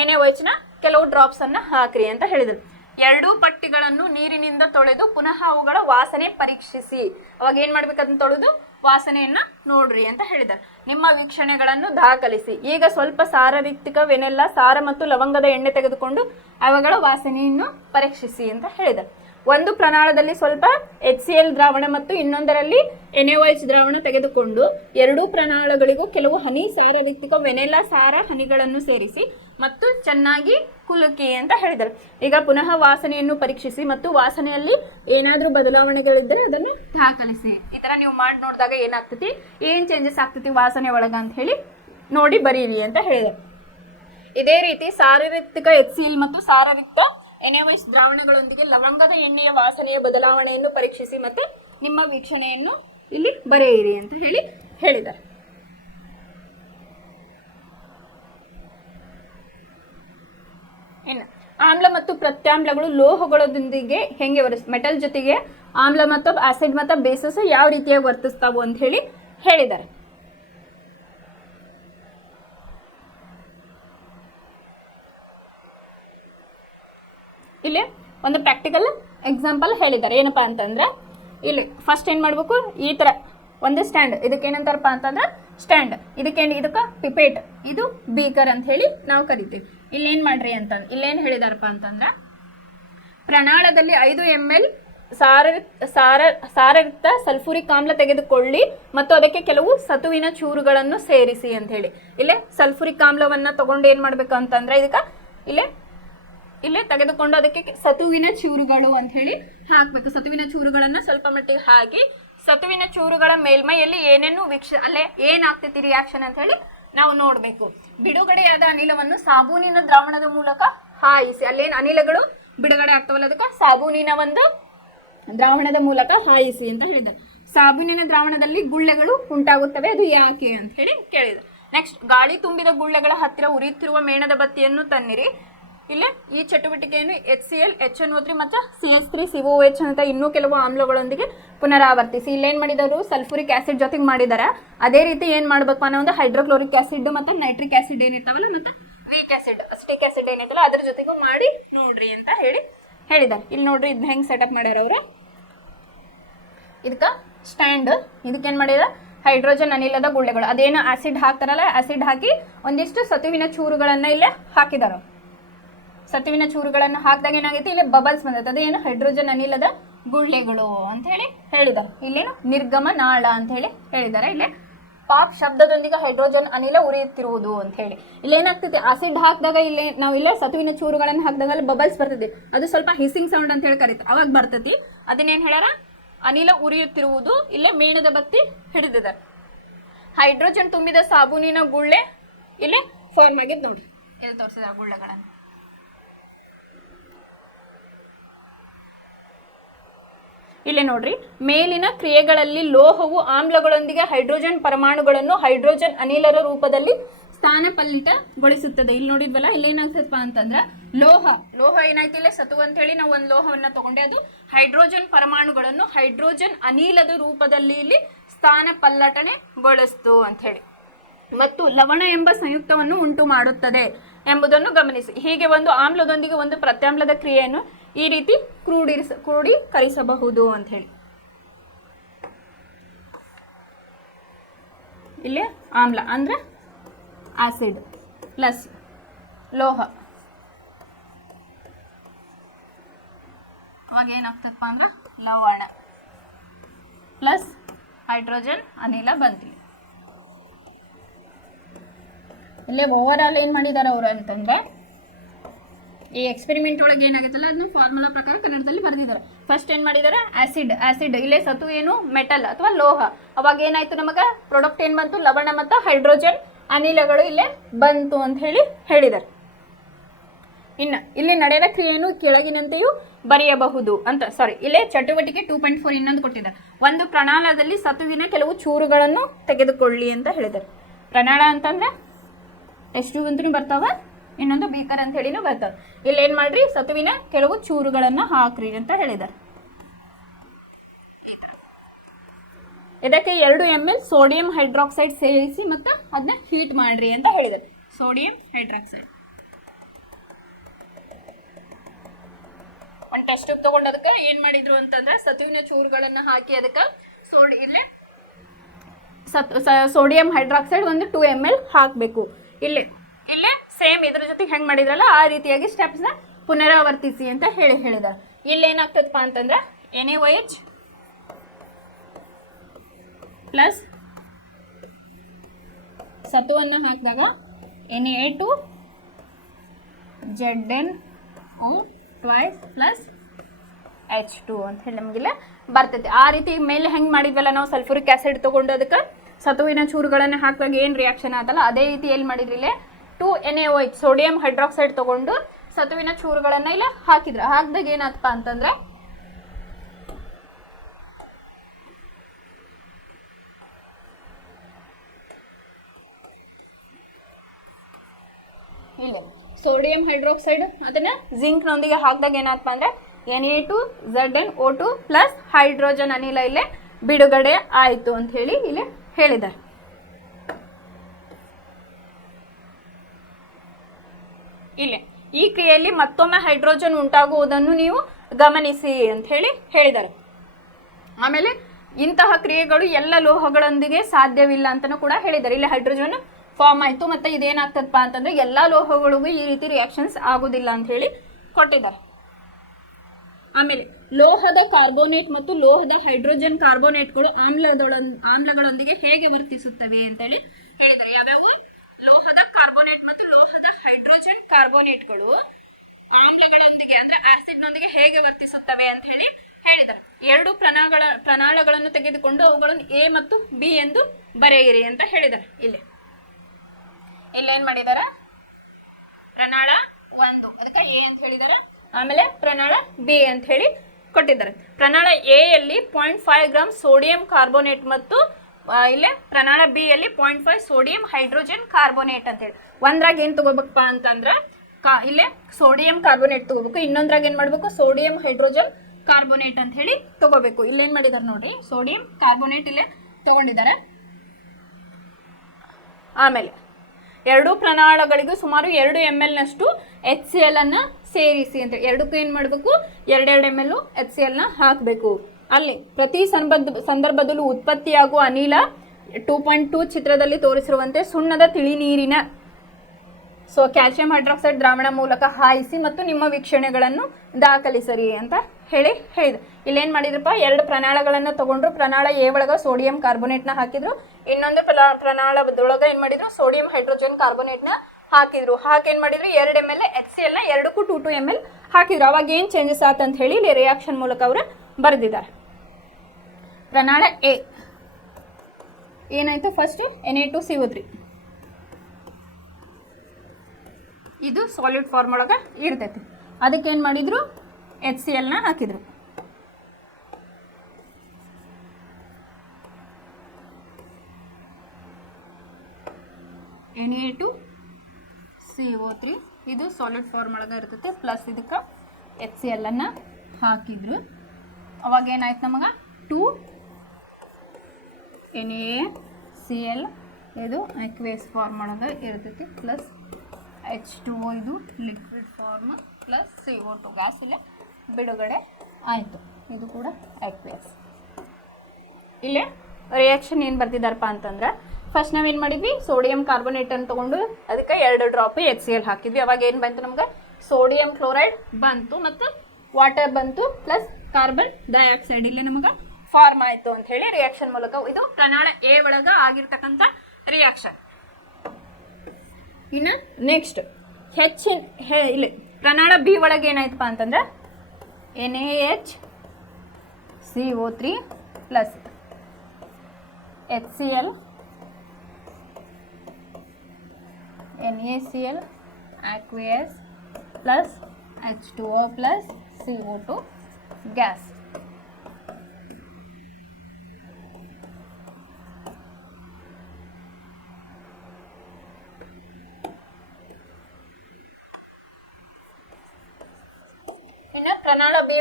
NaOHನ ಕೆಲವು ಡ್ರಾಪ್ಸ್ ಅನ್ನ ಹಾಕ್ರಿ ಅಂತ ಹೇಳಿದ್ರು. 2 ಪಟ್ಟಿಗಳನ್ನು ನೀರಿನಿಂದ ತೊಳೆದು ಪುನಃ ಅವುಗಳ ವಾಸನೆ ಪರೀಕ್ಷಿಸಿ. ಅವಾಗ ಏನ್ ಮಾಡ್ಬೇಕಂತ ತೊಳೆದು ವಾಸನೆಯನ್ನ ನೋಡ್ರಿ ಅಂತ ಹೇಳಿದ್ದಾರೆ. ನಿಮ್ಮ ವೀಕ್ಷಣೆಗಳನ್ನು ದಾಖಲಿಸಿ. ಈಗ ಸ್ವಲ್ಪ ಸಾರರಿಕ್ತಿಕ ವೆನೆಲ್ಲಾ, ಸಾರ ಮತ್ತು ಲವಂಗದ ಎಣ್ಣೆ ತೆಗೆದುಕೊಂಡು ಅವುಗಳ ವಾಸನೆಯನ್ನು ಪರೀಕ್ಷಿಸಿ ಅಂತ ಹೇಳಿದ್ದಾರೆ. ಒಂದು ಪ್ರಮಾಣದಲ್ಲಿ ಸ್ವಲ್ಪ HCl ದ್ರಾವಣ ಮತ್ತು ಇನ್ನೊಂದರಲ್ಲಿ NaOH ದ್ರಾವಣ ತೆಗೆದುಕೊಂಡು ಎರಡೂ ಪ್ರಮಾಣಗಳಿಗೂ ಕೆಲವು ಹನಿ ಸಾರಯುಕ್ತ ವೆನಿಲಾ ಸಾರ ಹನಿಗಳನ್ನು ಸೇರಿಸಿ ಮತ್ತು ಚೆನ್ನಾಗಿ ಕುಲುಕಿ ಅಂತ ಹೇಳಿದರು. ಈಗ ಪುನಃ ವಾಸನೆಯನ್ನು ಪರೀಕ್ಷಿಸಿ ಮತ್ತು ವಾಸನೆಯಲ್ಲಿ ಏನಾದರೂ ಬದಲಾವಣೆಗಳಿದ್ದರೆ ಅದನ್ನು ದಾಖಲಿಸಿ. ಈ ತರ ನೀವು ಮಾಡಿ ನೋಡಿದಾಗ ಏನಾಗ್ತತಿ, ಏನ್ ಚೇಂಜಸ್ ಆಗ್ತತಿ ವಾಸನೆ ಒಳಗ ಅಂತ ಹೇಳಿ ನೋಡಿ ಬರೀರಿ ಅಂತ ಹೇಳಿದರು. ಇದೇ ರೀತಿ ಸಾರಯುಕ್ತ HCl ಮತ್ತು ಸಾರಯುಕ್ತ NaOH ದ್ರಾವಣಗಳೊಂದಿಗೆ ಲವಂಗದ ಎಣ್ಣೆಯ ವಾಸನೆಯ ಬದಲಾವಣೆಯನ್ನು ಪರೀಕ್ಷಿಸಿ ಮತ್ತೆ ನಿಮ್ಮ ವೀಕ್ಷಣೆಯನ್ನು ಇಲ್ಲಿ ಬರೆಯಿರಿ ಅಂತ ಹೇಳಿದ್ದಾರೆ. ಇನ್ನು ಆಮ್ಲ ಮತ್ತು ಪ್ರತ್ಯಾಮ್ಲಗಳು ಲೋಹಗಳೊಂದಿಗೆ ಹೆಂಗೆ ಮೆಟಲ್ ಜೊತೆಗೆ ಆಮ್ಲ ಮತ್ತು ಆಸಿಡ್ ಮತ್ತು ಬೇಸಸ್ ಯಾವ ರೀತಿಯಾಗಿ ವರ್ತಿಸ್ತಾವು ಅಂತ ಹೇಳಿದ್ದಾರೆ. ಇಲ್ಲಿ ಒಂದು ಪ್ರಾಕ್ಟಿಕಲ್ ಎಕ್ಸಾಂಪಲ್ ಹೇಳಿದ್ದಾರೆ. ಏನಪ್ಪಾ ಅಂತಂದ್ರೆ ಇಲ್ಲಿ ಫಸ್ಟ್ ಏನ್ ಮಾಡ್ಬೇಕು, ಈ ತರ ಒಂದು ಸ್ಟ್ಯಾಂಡ್, ಇದಕ್ಕೆ ಏನಂತಾರಪ್ಪ ಅಂತಂದ್ರೆ ಸ್ಟ್ಯಾಂಡ್, ಇದಕ್ಕೆ ಪಿಪೇಟ್, ಇದು ಬೀಕರ್ ಅಂತ ಹೇಳಿ ನಾವು ಕರಿತೀವಿ. ಇಲ್ಲೇನ್ ಮಾಡ್ರಿ ಅಂತಂದ್ರೆ ಇಲ್ಲೇನ್ ಹೇಳಿದಾರಪ್ಪ ಅಂತಂದ್ರೆ ಪ್ರಣಾಳದಲ್ಲಿ 5 ml ಸಾರಯುಕ್ತ ಸಲ್ಫೂರಿಕ್ ಆಮ್ಲ ತೆಗೆದುಕೊಳ್ಳಿ ಮತ್ತು ಅದಕ್ಕೆ ಕೆಲವು ಸತುವಿನ ಚೂರುಗಳನ್ನು ಸೇರಿಸಿ ಅಂತ ಹೇಳಿ. ಇಲ್ಲೇ ಸಲ್ಫೂರಿಕ್ ಆಮ್ಲವನ್ನ ತಗೊಂಡು ಏನ್ ಮಾಡ್ಬೇಕು ಅಂತಂದ್ರೆ ಇದಕ್ಕೆ ಇಲ್ಲೇ ತೆಗೆದುಕೊಂಡು ಅದಕ್ಕೆ ಸತುವಿನ ಚೂರುಗಳು ಅಂತ ಹೇಳಿ ಹಾಕ್ಬೇಕು. ಸತುವಿನ ಚೂರುಗಳನ್ನ ಸ್ವಲ್ಪ ಮಟ್ಟಿಗೆ ಹಾಕಿ ಸತುವಿನ ಚೂರುಗಳ ಮೇಲ್ಮೈಯಲ್ಲಿ ಏನೇನು ಅಲ್ಲೇ ಏನಾಗ್ತೈತಿ ರಿಯಾಕ್ಷನ್ ಅಂತ ಹೇಳಿ ನಾವು ನೋಡ್ಬೇಕು. ಬಿಡುಗಡೆಯಾದ ಅನಿಲವನ್ನು ಸಾಬೂನಿನ ದ್ರಾವಣದ ಮೂಲಕ ಹಾಯಿಸಿ, ಅಲ್ಲೇನು ಅನಿಲಗಳು ಬಿಡುಗಡೆ ಆಗ್ತಾವಲ್ಲ ಅದಕ್ಕೆ ಸಾಬೂನಿನ ಒಂದು ದ್ರಾವಣದ ಮೂಲಕ ಹಾಯಿಸಿ ಅಂತ ಹೇಳಿದ್ದಾರೆ. ಸಾಬೂನಿನ ದ್ರಾವಣದಲ್ಲಿ ಗುಳ್ಳೆಗಳು ಉಂಟಾಗುತ್ತವೆ, ಅದು ಯಾಕೆ ಅಂತ ಹೇಳಿ ಕೇಳಿದ್ರು. ನೆಕ್ಸ್ಟ್, ಗಾಳಿ ತುಂಬಿದ ಗುಳ್ಳೆಗಳ ಹತ್ತಿರ ಉರಿಯುತ್ತಿರುವ ಮೇಣದ ಬತ್ತಿಯನ್ನು ತನ್ನಿರಿ. ಇಲ್ಲೇ ಈ ಚಟುವಟಿಕೆಯನ್ನು HCl, HNO3 ಮತ್ತು CH3COOH ಅಂತ ಇನ್ನೂ ಕೆಲವು ಆಮ್ಲಗಳೊಂದಿಗೆ ಪುನರಾವರ್ತಿಸಿ. ಇಲ್ಲೇನು ಮಾಡಿದವರು ಸಲ್ಫೂರಿಕ್ ಆಸಿಡ್ ಜೊತೆಗೆ ಮಾಡಿದ್ದಾರೆ. ಅದೇ ರೀತಿ ಏನು ಮಾಡ್ಬೇಕು ಅನ್ನೋ ಒಂದು ಹೈಡ್ರೋಕ್ಲೋರಿಕ್ ಆಸಿಡ್ ಮತ್ತು ನೈಟ್ರಿಕ್ ಆಸಿಡ್ ಏನಿರ್ತಾವಲ್ಲ ಮತ್ತು ವೀಕ್ ಆಸಿಡ್, ಅಸ್ಟಿಕ್ ಆಸಿಡ್ ಏನೈತಲ್ಲ ಅದ್ರ ಜೊತೆಗೂ ಮಾಡಿ ನೋಡ್ರಿ ಅಂತ ಹೇಳಿದ್ದಾರೆ. ಇಲ್ಲಿ ನೋಡ್ರಿ ಇದು ಹೆಂಗೆ ಸೆಟಪ್ ಮಾಡ್ಯಾರ ಅವರು. ಇದಕ್ಕೆ ಸ್ಟ್ಯಾಂಡ್, ಇದಕ್ಕೇನು ಮಾಡಿದಾರೆ ಹೈಡ್ರೋಜನ್ ಅನಿಲದ ಗುಳ್ಳೆಗಳು, ಅದೇನು ಆಸಿಡ್ ಹಾಕ್ತಾರಲ್ಲ ಆಸಿಡ್ ಹಾಕಿ ಒಂದಿಷ್ಟು ಸತುವಿನ ಚೂರುಗಳನ್ನು ಇಲ್ಲೇ ಹಾಕಿದಾರೆ. ಸತುವಿನ ಚೂರುಗಳನ್ನು ಹಾಕಿದಾಗ ಏನಾಗೈತಿ, ಇಲ್ಲಿ ಬಬಲ್ಸ್ ಬಂದೈತೆ, ಅದೇನು ಹೈಡ್ರೋಜನ್ ಅನಿಲದ ಗುಳ್ಳೆಗಳು ಅಂತ ಹೇಳಿದ್ದಾರೆ. ಇಲ್ಲೇನು ನಿರ್ಗಮ ನಾಳ ಅಂತ ಹೇಳಿದ್ದಾರೆ. ಇಲ್ಲೇ ಪಾಪ್ ಶಬ್ದದೊಂದಿಗೆ ಹೈಡ್ರೋಜನ್ ಅನಿಲ ಉರಿಯುತ್ತಿರುವುದು ಅಂತ ಹೇಳಿ. ಇಲ್ಲೇನಾಗ್ತೈತಿ, ಆಸಿಡ್ ಹಾಕಿದಾಗ ಇಲ್ಲೇ ಸತುವಿನ ಚೂರುಗಳನ್ನು ಹಾಕಿದಾಗ ಅಲ್ಲಿ ಬಬಲ್ಸ್ ಬರ್ತೈತಿ, ಅದು ಸ್ವಲ್ಪ ಹಿಸಿಂಗ್ ಸೌಂಡ್ ಅಂತ ಹೇಳಿ ಕರೀತಾರೆ, ಅವಾಗ ಬರ್ತೈತಿ. ಅದನ್ನೇನು ಹೇಳ್ಯಾರ, ಅನಿಲ ಉರಿಯುತ್ತಿರುವುದು. ಇಲ್ಲೇ ಮೇಣದ ಬತ್ತಿ ಹಿಡಿದಿದ್ದಾರೆ. ಹೈಡ್ರೋಜನ್ ತುಂಬಿದ ಸಾಬೂನಿನ ಗುಳ್ಳೆ ಇಲ್ಲೇ ಫಾರ್ಮ್ ಆಗಿದ್ದು ನೋಡಿ, ಇಲ್ಲಿ ತೋರಿಸಿದ ಗುಳ್ಳೆಗಳನ್ನು. ಇಲ್ಲೇ ನೋಡ್ರಿ, ಮೇಲಿನ ಕ್ರಿಯೆಗಳಲ್ಲಿ ಲೋಹವು ಆಮ್ಲಗಳೊಂದಿಗೆ ಹೈಡ್ರೋಜನ್ ಪರಮಾಣುಗಳನ್ನು ಹೈಡ್ರೋಜನ್ ಅನಿಲದ ರೂಪದಲ್ಲಿ ಸ್ಥಾನಪಲ್ಲಿಟಗೊಳಿಸುತ್ತದೆ. ಇಲ್ಲಿ ನೋಡಿದ್ವಲ್ಲ, ಇಲ್ಲೇನಾಗ್ತದಪ್ಪ ಅಂತಂದ್ರೆ ಲೋಹ ಏನಾಯ್ತು, ಇಲ್ಲೇ ಸತು ಅಂತ ಹೇಳಿ ನಾವು ಒಂದು ಲೋಹವನ್ನ ತಗೊಂಡೆ, ಅದು ಹೈಡ್ರೋಜನ್ ಪರಮಾಣುಗಳನ್ನು ಹೈಡ್ರೋಜನ್ ಅನಿಲದ ರೂಪದಲ್ಲಿ ಇಲ್ಲಿ ಸ್ಥಾನಪಲ್ಲಟನೆಗೊಳಿಸ್ತು ಅಂತ ಹೇಳಿ, ಮತ್ತು ಲವಣ ಎಂಬ ಸಂಯುಕ್ತವನ್ನು ಉಂಟು ಮಾಡುತ್ತದೆ ಎಂಬುದನ್ನು ಗಮನಿಸಿ. ಹೀಗೆ ಒಂದು ಆಮ್ಲದೊಂದಿಗೆ ಒಂದು ಪ್ರತ್ಯಾಮ್ಲದ ಕ್ರಿಯೆಯನ್ನು ಈ ರೀತಿ ಕ್ರೋಢೀಕರಿಸಬಹುದು ಅಂತ ಹೇಳಿ. ಇಲ್ಲಿ ಆಮ್ಲ ಅಂದ್ರೆ ಆಸಿಡ್ ಪ್ಲಸ್ ಲೋಹ, ಅವಾಗ ಏನಾಗ್ತದಪ್ಪ ಅಂದ್ರೆ ಲವಣ ಪ್ಲಸ್ ಹೈಡ್ರೋಜನ್ ಅನಿಲ ಬಂತಿಲ್ಲ. ಇಲ್ಲೇ ಓವರ್ ಆಲ್ ಏನು ಮಾಡಿದ್ದಾರೆ ಅವರು ಅಂತಂದ್ರೆ, ಈ ಎಕ್ಸ್ಪೆರಿಮೆಂಟ್ ಒಳಗೆ ಏನಾಗುತ್ತಲ್ಲ ಅದನ್ನ ಫಾರ್ಮುಲಾ ಪ್ರಕಾರ ಕನ್ನಡದಲ್ಲಿ ಬರೆದಿದ್ದಾರೆ. ಫಸ್ಟ್ ಏನು ಮಾಡಿದ್ದಾರೆ, ಆಸಿಡ್ ಇಲ್ಲೇ ಸತು ಏನು ಮೆಟಲ್ ಅಥವಾ ಲೋಹ, ಅವಾಗ ಏನಾಯ್ತು ನಮಗೆ ಪ್ರಾಡಕ್ಟ್ ಏನು ಬಂತು, ಲವಣ ಮತ್ತು ಹೈಡ್ರೋಜನ್ ಅನಿಲಗಳು ಇಲ್ಲೇ ಬಂತು ಅಂತ ಹೇಳಿದ್ದಾರೆ. ಇನ್ನು ಇಲ್ಲಿ ನಡೆದ ಕ್ರಿಯೆಯನ್ನು ಕೆಳಗಿನಂತೆಯೂ ಬರೆಯಬಹುದು ಅಂತ, ಇಲ್ಲೇ ಚಟುವಟಿಕೆ 2.4 ಇನ್ನೊಂದು ಕೊಟ್ಟಿದ್ದಾರೆ. ಒಂದು ಪ್ರಣಾಳದಲ್ಲಿ ಸತುವಿನ ಕೆಲವು ಚೂರುಗಳನ್ನು ತೆಗೆದುಕೊಳ್ಳಿ ಅಂತ ಹೇಳಿದ್ದಾರೆ. ಪ್ರಣಾಳ ಅಂತಂದ್ರೆ ಎಷ್ಟು ಅಂತೂ ಬರ್ತಾವ, ಇನ್ನೊಂದು ಬೀಕರ್ ಅಂತ ಹೇಳಿನೂ ಬರ್ತಾವೆ. ಇಲ್ಲಿ ಏನು ಮಾಡ್ರಿ, ಸತುವಿನ ಕೆಲವು ಚೂರುಗಳನ್ನು ಹಾಕ್ರಿ ಅಂತ ಹೇಳಿದ್ದಾರೆ. ಇದಕ್ಕೆ 2 ml ಸೋಡಿಯಂ ಹೈಡ್ರಾಕ್ಸೈಡ್ ಸೇರಿಸಿ ಮತ್ತು ಅದನ್ನ ಹೀಟ್ ಮಾಡ್ರಿ ಅಂತ ಹೇಳಿದ್ದಾರೆ. ಸೋಡಿಯಂ ಹೈಡ್ರಾಕ್ಸೈಡ್ ಒಂದು ಟೆಸ್ಟ್ ಟ್ಯೂಬ್ ತಗೊಂಡು ಅದಕ್ಕೆ ಏನು ಮಾಡಿದ್ರು ಅಂತಂದ್ರೆ ಸತುವಿನ ಚೂರುಗಳನ್ನು ಹಾಕಿ ಅದಕ್ಕೆ ಇಲ್ಲೇ ಸೋಡಿಯಂ ಹೈಡ್ರಾಕ್ಸೈಡ್ ಒಂದು 2 ml ಹಾಕಬೇಕು. ಇಲ್ಲೇ ಸೇಮ್ ಇದ್ರ ಜೊತೆಗೆ ಹೆಂಗೆ ಮಾಡಿದ್ರಲ್ಲ ಆ ರೀತಿಯಾಗಿ ಸ್ಟೆಪ್ಸ್ನ ಪುನರಾವರ್ತಿಸಿ ಅಂತ ಹೇಳಿದ್ದಾರೆ. ಇಲ್ಲಿ ಏನಾಗ್ತದಪ್ಪ ಅಂತಂದ್ರೆ NaOH ಪ್ಲಸ್ ಸತುವನ್ನು ಹಾಕಿದಾಗ Na2 ZnO twice plus H2 ಅಂತ ಹೇಳಿ ನಮಗಿಲ್ಲ ಬರ್ತೈತಿ. ಆ ರೀತಿ ಮೇಲೆ ಹೆಂಗೆ ಮಾಡಿದ್ವಲ್ಲ ನಾವು ಸಲ್ಫ್ಯೂರಿಕ್ ಆಸಿಡ್ ತೊಗೊಂಡು ಅದಕ್ಕೆ ಸತುವಿನ ಚೂರುಗಳನ್ನು ಹಾಕಿದಾಗ ಏನು ರಿಯಾಕ್ಷನ್ ಆದಲ್ಲ ಅದೇ ರೀತಿ ಎಲ್ಲಿ ಮಾಡಿದ್ರಿ ಇಲ್ಲೇ 2NaOH ಸೋಡಿಯಂ ಹೈಡ್ರಾಕ್ಸೈಡ್ ತೊಗೊಂಡು ಸತುವಿನ ಚೂರುಗಳನ್ನು ಇಲ್ಲ ಹಾಕಿದ್ರು. ಹಾಕಿದಾಗ ಏನಾತಪ್ಪ ಅಂತಂದ್ರೆ ಇಲ್ಲ ಸೋಡಿಯಂ ಹೈಡ್ರಾಕ್ಸೈಡ್ ಅದನ್ನ ಜಿಂಕ್ನೊಂದಿಗೆ ಹಾಕಿದಾಗ ಏನಾತಪ್ಪ ಅಂದ್ರೆ Na2ZnO2 ಪ್ಲಸ್ ಹೈಡ್ರೋಜನ್ ಅನಿಲ ಇಲ್ಲೇ ಬಿಡುಗಡೆ ಆಯಿತು ಅಂತ ಹೇಳಿ ಇಲ್ಲಿ ಹೇಳಿದ್ದಾರೆ. ಇಲ್ಲಿ ಈ ಕ್ರಿಯೆಯಲ್ಲಿ ಮತ್ತೊಮ್ಮೆ ಹೈಡ್ರೋಜನ್ ಉಂಟಾಗುವುದನ್ನು ನೀವು ಗಮನಿಸಿ ಅಂತ ಹೇಳಿ ಹೇಳಿದ್ದಾರೆ. ಆಮೇಲೆ ಇಂತಹ ಕ್ರಿಯೆಗಳು ಎಲ್ಲ ಲೋಹಗಳೊಂದಿಗೆ ಸಾಧ್ಯವಿಲ್ಲ ಅಂತಲೂ ಕೂಡ ಹೇಳಿದ್ದಾರೆ. ಇಲ್ಲಿ ಹೈಡ್ರೋಜನ್ ಫಾರ್ಮ್ ಆಯಿತು ಮತ್ತು ಇದೇನಾಗ್ತದಪ್ಪ ಅಂತಂದ್ರೆ ಎಲ್ಲ ಲೋಹಗಳಿಗೂ ಈ ರೀತಿ ರಿಯಾಕ್ಷನ್ಸ್ ಆಗೋದಿಲ್ಲ ಅಂತ ಹೇಳಿ ಕೊಟ್ಟಿದ್ದಾರೆ. ಆಮೇಲೆ ಲೋಹದ ಕಾರ್ಬೋನೇಟ್ ಮತ್ತು ಲೋಹದ ಹೈಡ್ರೋಜನ್ ಕಾರ್ಬೋನೇಟ್ಗಳು ಆಮ್ಲಗಳೊಂದಿಗೆ ಹೇಗೆ ವರ್ತಿಸುತ್ತವೆ ಅಂತೇಳಿ ಹೇಳಿದ್ದಾರೆ. ಯಾವ್ಯಾವು? ಲೋಹದ ಕಾರ್ಬೋನೇಟ್ ಮತ್ತು ಲೋಹದ ಹೈಡ್ರೋಜನ್ ಕಾರ್ಬೋನೇಟ್ಗಳು ಆಮ್ಲಗಳೊಂದಿಗೆ ಅಂದ್ರೆ ಆಸಿಡ್ನೊಂದಿಗೆ ಹೇಗೆ ವರ್ತಿಸುತ್ತವೆ ಅಂತ ಹೇಳಿ ಹೇಳಿದ್ದಾರೆ. ಎರಡು ಪ್ರಣಾಳಗಳನ್ನು ತೆಗೆದುಕೊಂಡು ಅವುಗಳನ್ನು A ಮತ್ತು B ಎಂದು ಬರೆಯಿರಿ ಅಂತ ಹೇಳಿದ್ದಾರೆ. ಇಲ್ಲೇನ್ ಮಾಡಿದಾರ? ಪ್ರಣಾಳ 1 ಅದಕ್ಕೆ A ಅಂತ ಹೇಳಿದ್ದಾರೆ. ಆಮೇಲೆ ಪ್ರಣಾಳ B ಅಂತ ಹೇಳಿ ಕೊಟ್ಟಿದ್ದಾರೆ. ಪ್ರಣಾಳ A ಯಲ್ಲಿ 0.5 ಗ್ರಾಮ್ ಸೋಡಿಯಂ ಕಾರ್ಬೋನೇಟ್ ಮತ್ತು ಇಲ್ಲೇ ಪ್ರಣಾಳ B ಯಲ್ಲಿ 0.5 ಸೋಡಿಯಂ ಹೈಡ್ರೋಜನ್ ಕಾರ್ಬೋನೇಟ್ ಅಂತ ಹೇಳಿ. ಒಂದ್ರಾಗ ಏನ್ ತಗೋಬೇಕಪ್ಪ ಅಂತಂದ್ರೆ ಇಲ್ಲೇ ಸೋಡಿಯಂ ಕಾರ್ಬೋನೇಟ್ ತಗೋಬೇಕು, ಇನ್ನೊಂದ್ರಾಗ ಏನ್ ಮಾಡ್ಬೇಕು ಸೋಡಿಯಂ ಹೈಡ್ರೋಜನ್ ಕಾರ್ಬೋನೇಟ್ ಅಂತ ಹೇಳಿ ತಗೋಬೇಕು. ಇಲ್ಲೇನ್ ಮಾಡಿದಾರೆ ನೋಡ್ರಿ, ಸೋಡಿಯಂ ಕಾರ್ಬೋನೇಟ್ ಇಲ್ಲೇ ತಗೊಂಡಿದ್ದಾರೆ. ಆಮೇಲೆ ಎರಡು ಪ್ರಣಾಳಗಳಿಗೂ ಸುಮಾರು 2 ml ನಷ್ಟು HCl ಅನ್ನ ಸೇರಿಸಿ ಅಂತ ಎರಡಕ್ಕೂ ಏನ್ ಮಾಡಬೇಕು 2 ml HCl ನ ಹಾಕಬೇಕು. ಅಲ್ಲಿ ಪ್ರತಿ ಸಂದರ್ಭದಲ್ಲೂ ಉತ್ಪತ್ತಿಯಾಗುವ ಅನಿಲ 2.2 ಚಿತ್ರದಲ್ಲಿ ತೋರಿಸಿರುವಂತೆ ಸುಣ್ಣದ ತಿಳಿ ನೀರಿನ ಕ್ಯಾಲ್ಸಿಯಂ ಹೈಡ್ರಾಕ್ಸೈಡ್ ದ್ರಾವಣ ಮೂಲಕ ಹಾಯಿಸಿ ಮತ್ತು ನಿಮ್ಮ ವೀಕ್ಷಣೆಗಳನ್ನು ದಾಖಲಿಸರಿ ಅಂತ ಹೇಳಿದ್ರು. ಇಲ್ಲೇನ್ ಮಾಡಿದ್ರಪ್ಪ, 2 ಪ್ರಣಾಳಗಳನ್ನು ತಗೊಂಡ್ರು. ಪ್ರಣಾಳ A ಒಳಗ ಸೋಡಿಯಂ ಕಾರ್ಬೋನೇಟ್ನ ಹಾಕಿದ್ರು, ಇನ್ನೊಂದು ಪ್ರಣಾಳದೊಳಗ ಏನ್ ಮಾಡಿದ್ರು ಸೋಡಿಯಂ ಹೈಡ್ರೋಜನ್ ಕಾರ್ಬೋನೇಟ್ನ ಹಾಕಿದ್ರು. ಏನ್ ಮಾಡಿದ್ರು 2 ml HCl ನ ಎರಡಕ್ಕೂ 2 ml ಹಾಕಿದ್ರು. ಅವಾಗ ಏನ್ ಚೇಂಜಸ್ ಆತ ಅಂತ ಹೇಳಿ ಇಲ್ಲಿ ರಿಯಾಕ್ಷನ್ ಮೂಲಕ ಅವರು ಬರೆದಿದ್ದಾರೆ. ಪ್ರಣಾಳ A ಏನಾಯ್ತು, ಫಸ್ಟ್ Na2CO3 ಇದು ಸಾಲಿಡ್ ಫಾರ್ಮ್ ಒಳಗ ಇರ್ತೈತಿ. ಅದಕ್ಕೆ ಏನ್ ಮಾಡಿದ್ರು HCl ನ ಹಾಕಿದ್ರು. Na2CO3 ಇದು ಸಾಲಿಡ್ ಫಾರ್ಮ್ ಒಳಗ ಇರ್ತೈತಿ. ಪ್ಲಸ್ ಇದಕ್ಕೆ HCl ಅನ್ನ ಹಾಕಿದ್ರು. ಅವಾಗ ಏನಾಯ್ತು ನಮಗೆ 2NaCl ಇದು ಅಕ್ವೇಸ್ ಫಾರ್ಮ್ ಒಳಗ ಇರ್ತೈತಿ. ಪ್ಲಸ್ H2O ಇದು liquid form plus CO2 gas ಇಲ್ಲೇ ಬಿಡುಗಡೆ ಆಯಿತು. ಇದು ಕೂಡ ಅಕ್ವೇಸ್. ಇಲ್ಲೇ ರಿಯಾಕ್ಷನ್ ಏನು ಬರ್ತಿದ್ದಾರಪ್ಪ ಅಂತಂದ್ರೆ ಫಸ್ಟ್ ನಾವೇನು ಮಾಡಿದ್ವಿ, ಸೋಡಿಯಂ ಕಾರ್ಬೋನೇಟನ್ನು ತೊಗೊಂಡು ಅದಕ್ಕೆ 2 ಡ್ರಾಪ್ HCl ಹಾಕಿದ್ವಿ. ಅವಾಗ ಏನು ಬಂತು ನಮ್ಗೆ ಸೋಡಿಯಂ ಕ್ಲೋರೈಡ್ ಬಂತು ಮತ್ತು ವಾಟರ್ ಬಂತು ಪ್ಲಸ್ ಕಾರ್ಬನ್ ಡೈಆಕ್ಸೈಡ್ ಇಲ್ಲಿ ನಮಗೆ ಫಾರ್ಮ್ ಆಯಿತು ಅಂತ ಹೇಳಿ ರಿಯಾಕ್ಷನ್ ಮೂಲಕ. ಇದು ಪ್ರಣಾಳ A ಒಳಗ ಆಗಿರ್ತಕ್ಕಂಥ ರಿಯಾಕ್ಷನ್. ಇನ್ನು ನೆಕ್ಸ್ಟ್ ಇಲ್ಲಿ ಪ್ರಣಾಳ B ಒಳಗೆ ಏನಾಯ್ತಪ್ಪ ಅಂತಂದ್ರೆ NaHCO3 plus HCl NaCl aqueous plus H2O plus CO2 gas. ಇನ್ನು ಪ್ರಣಾಳ B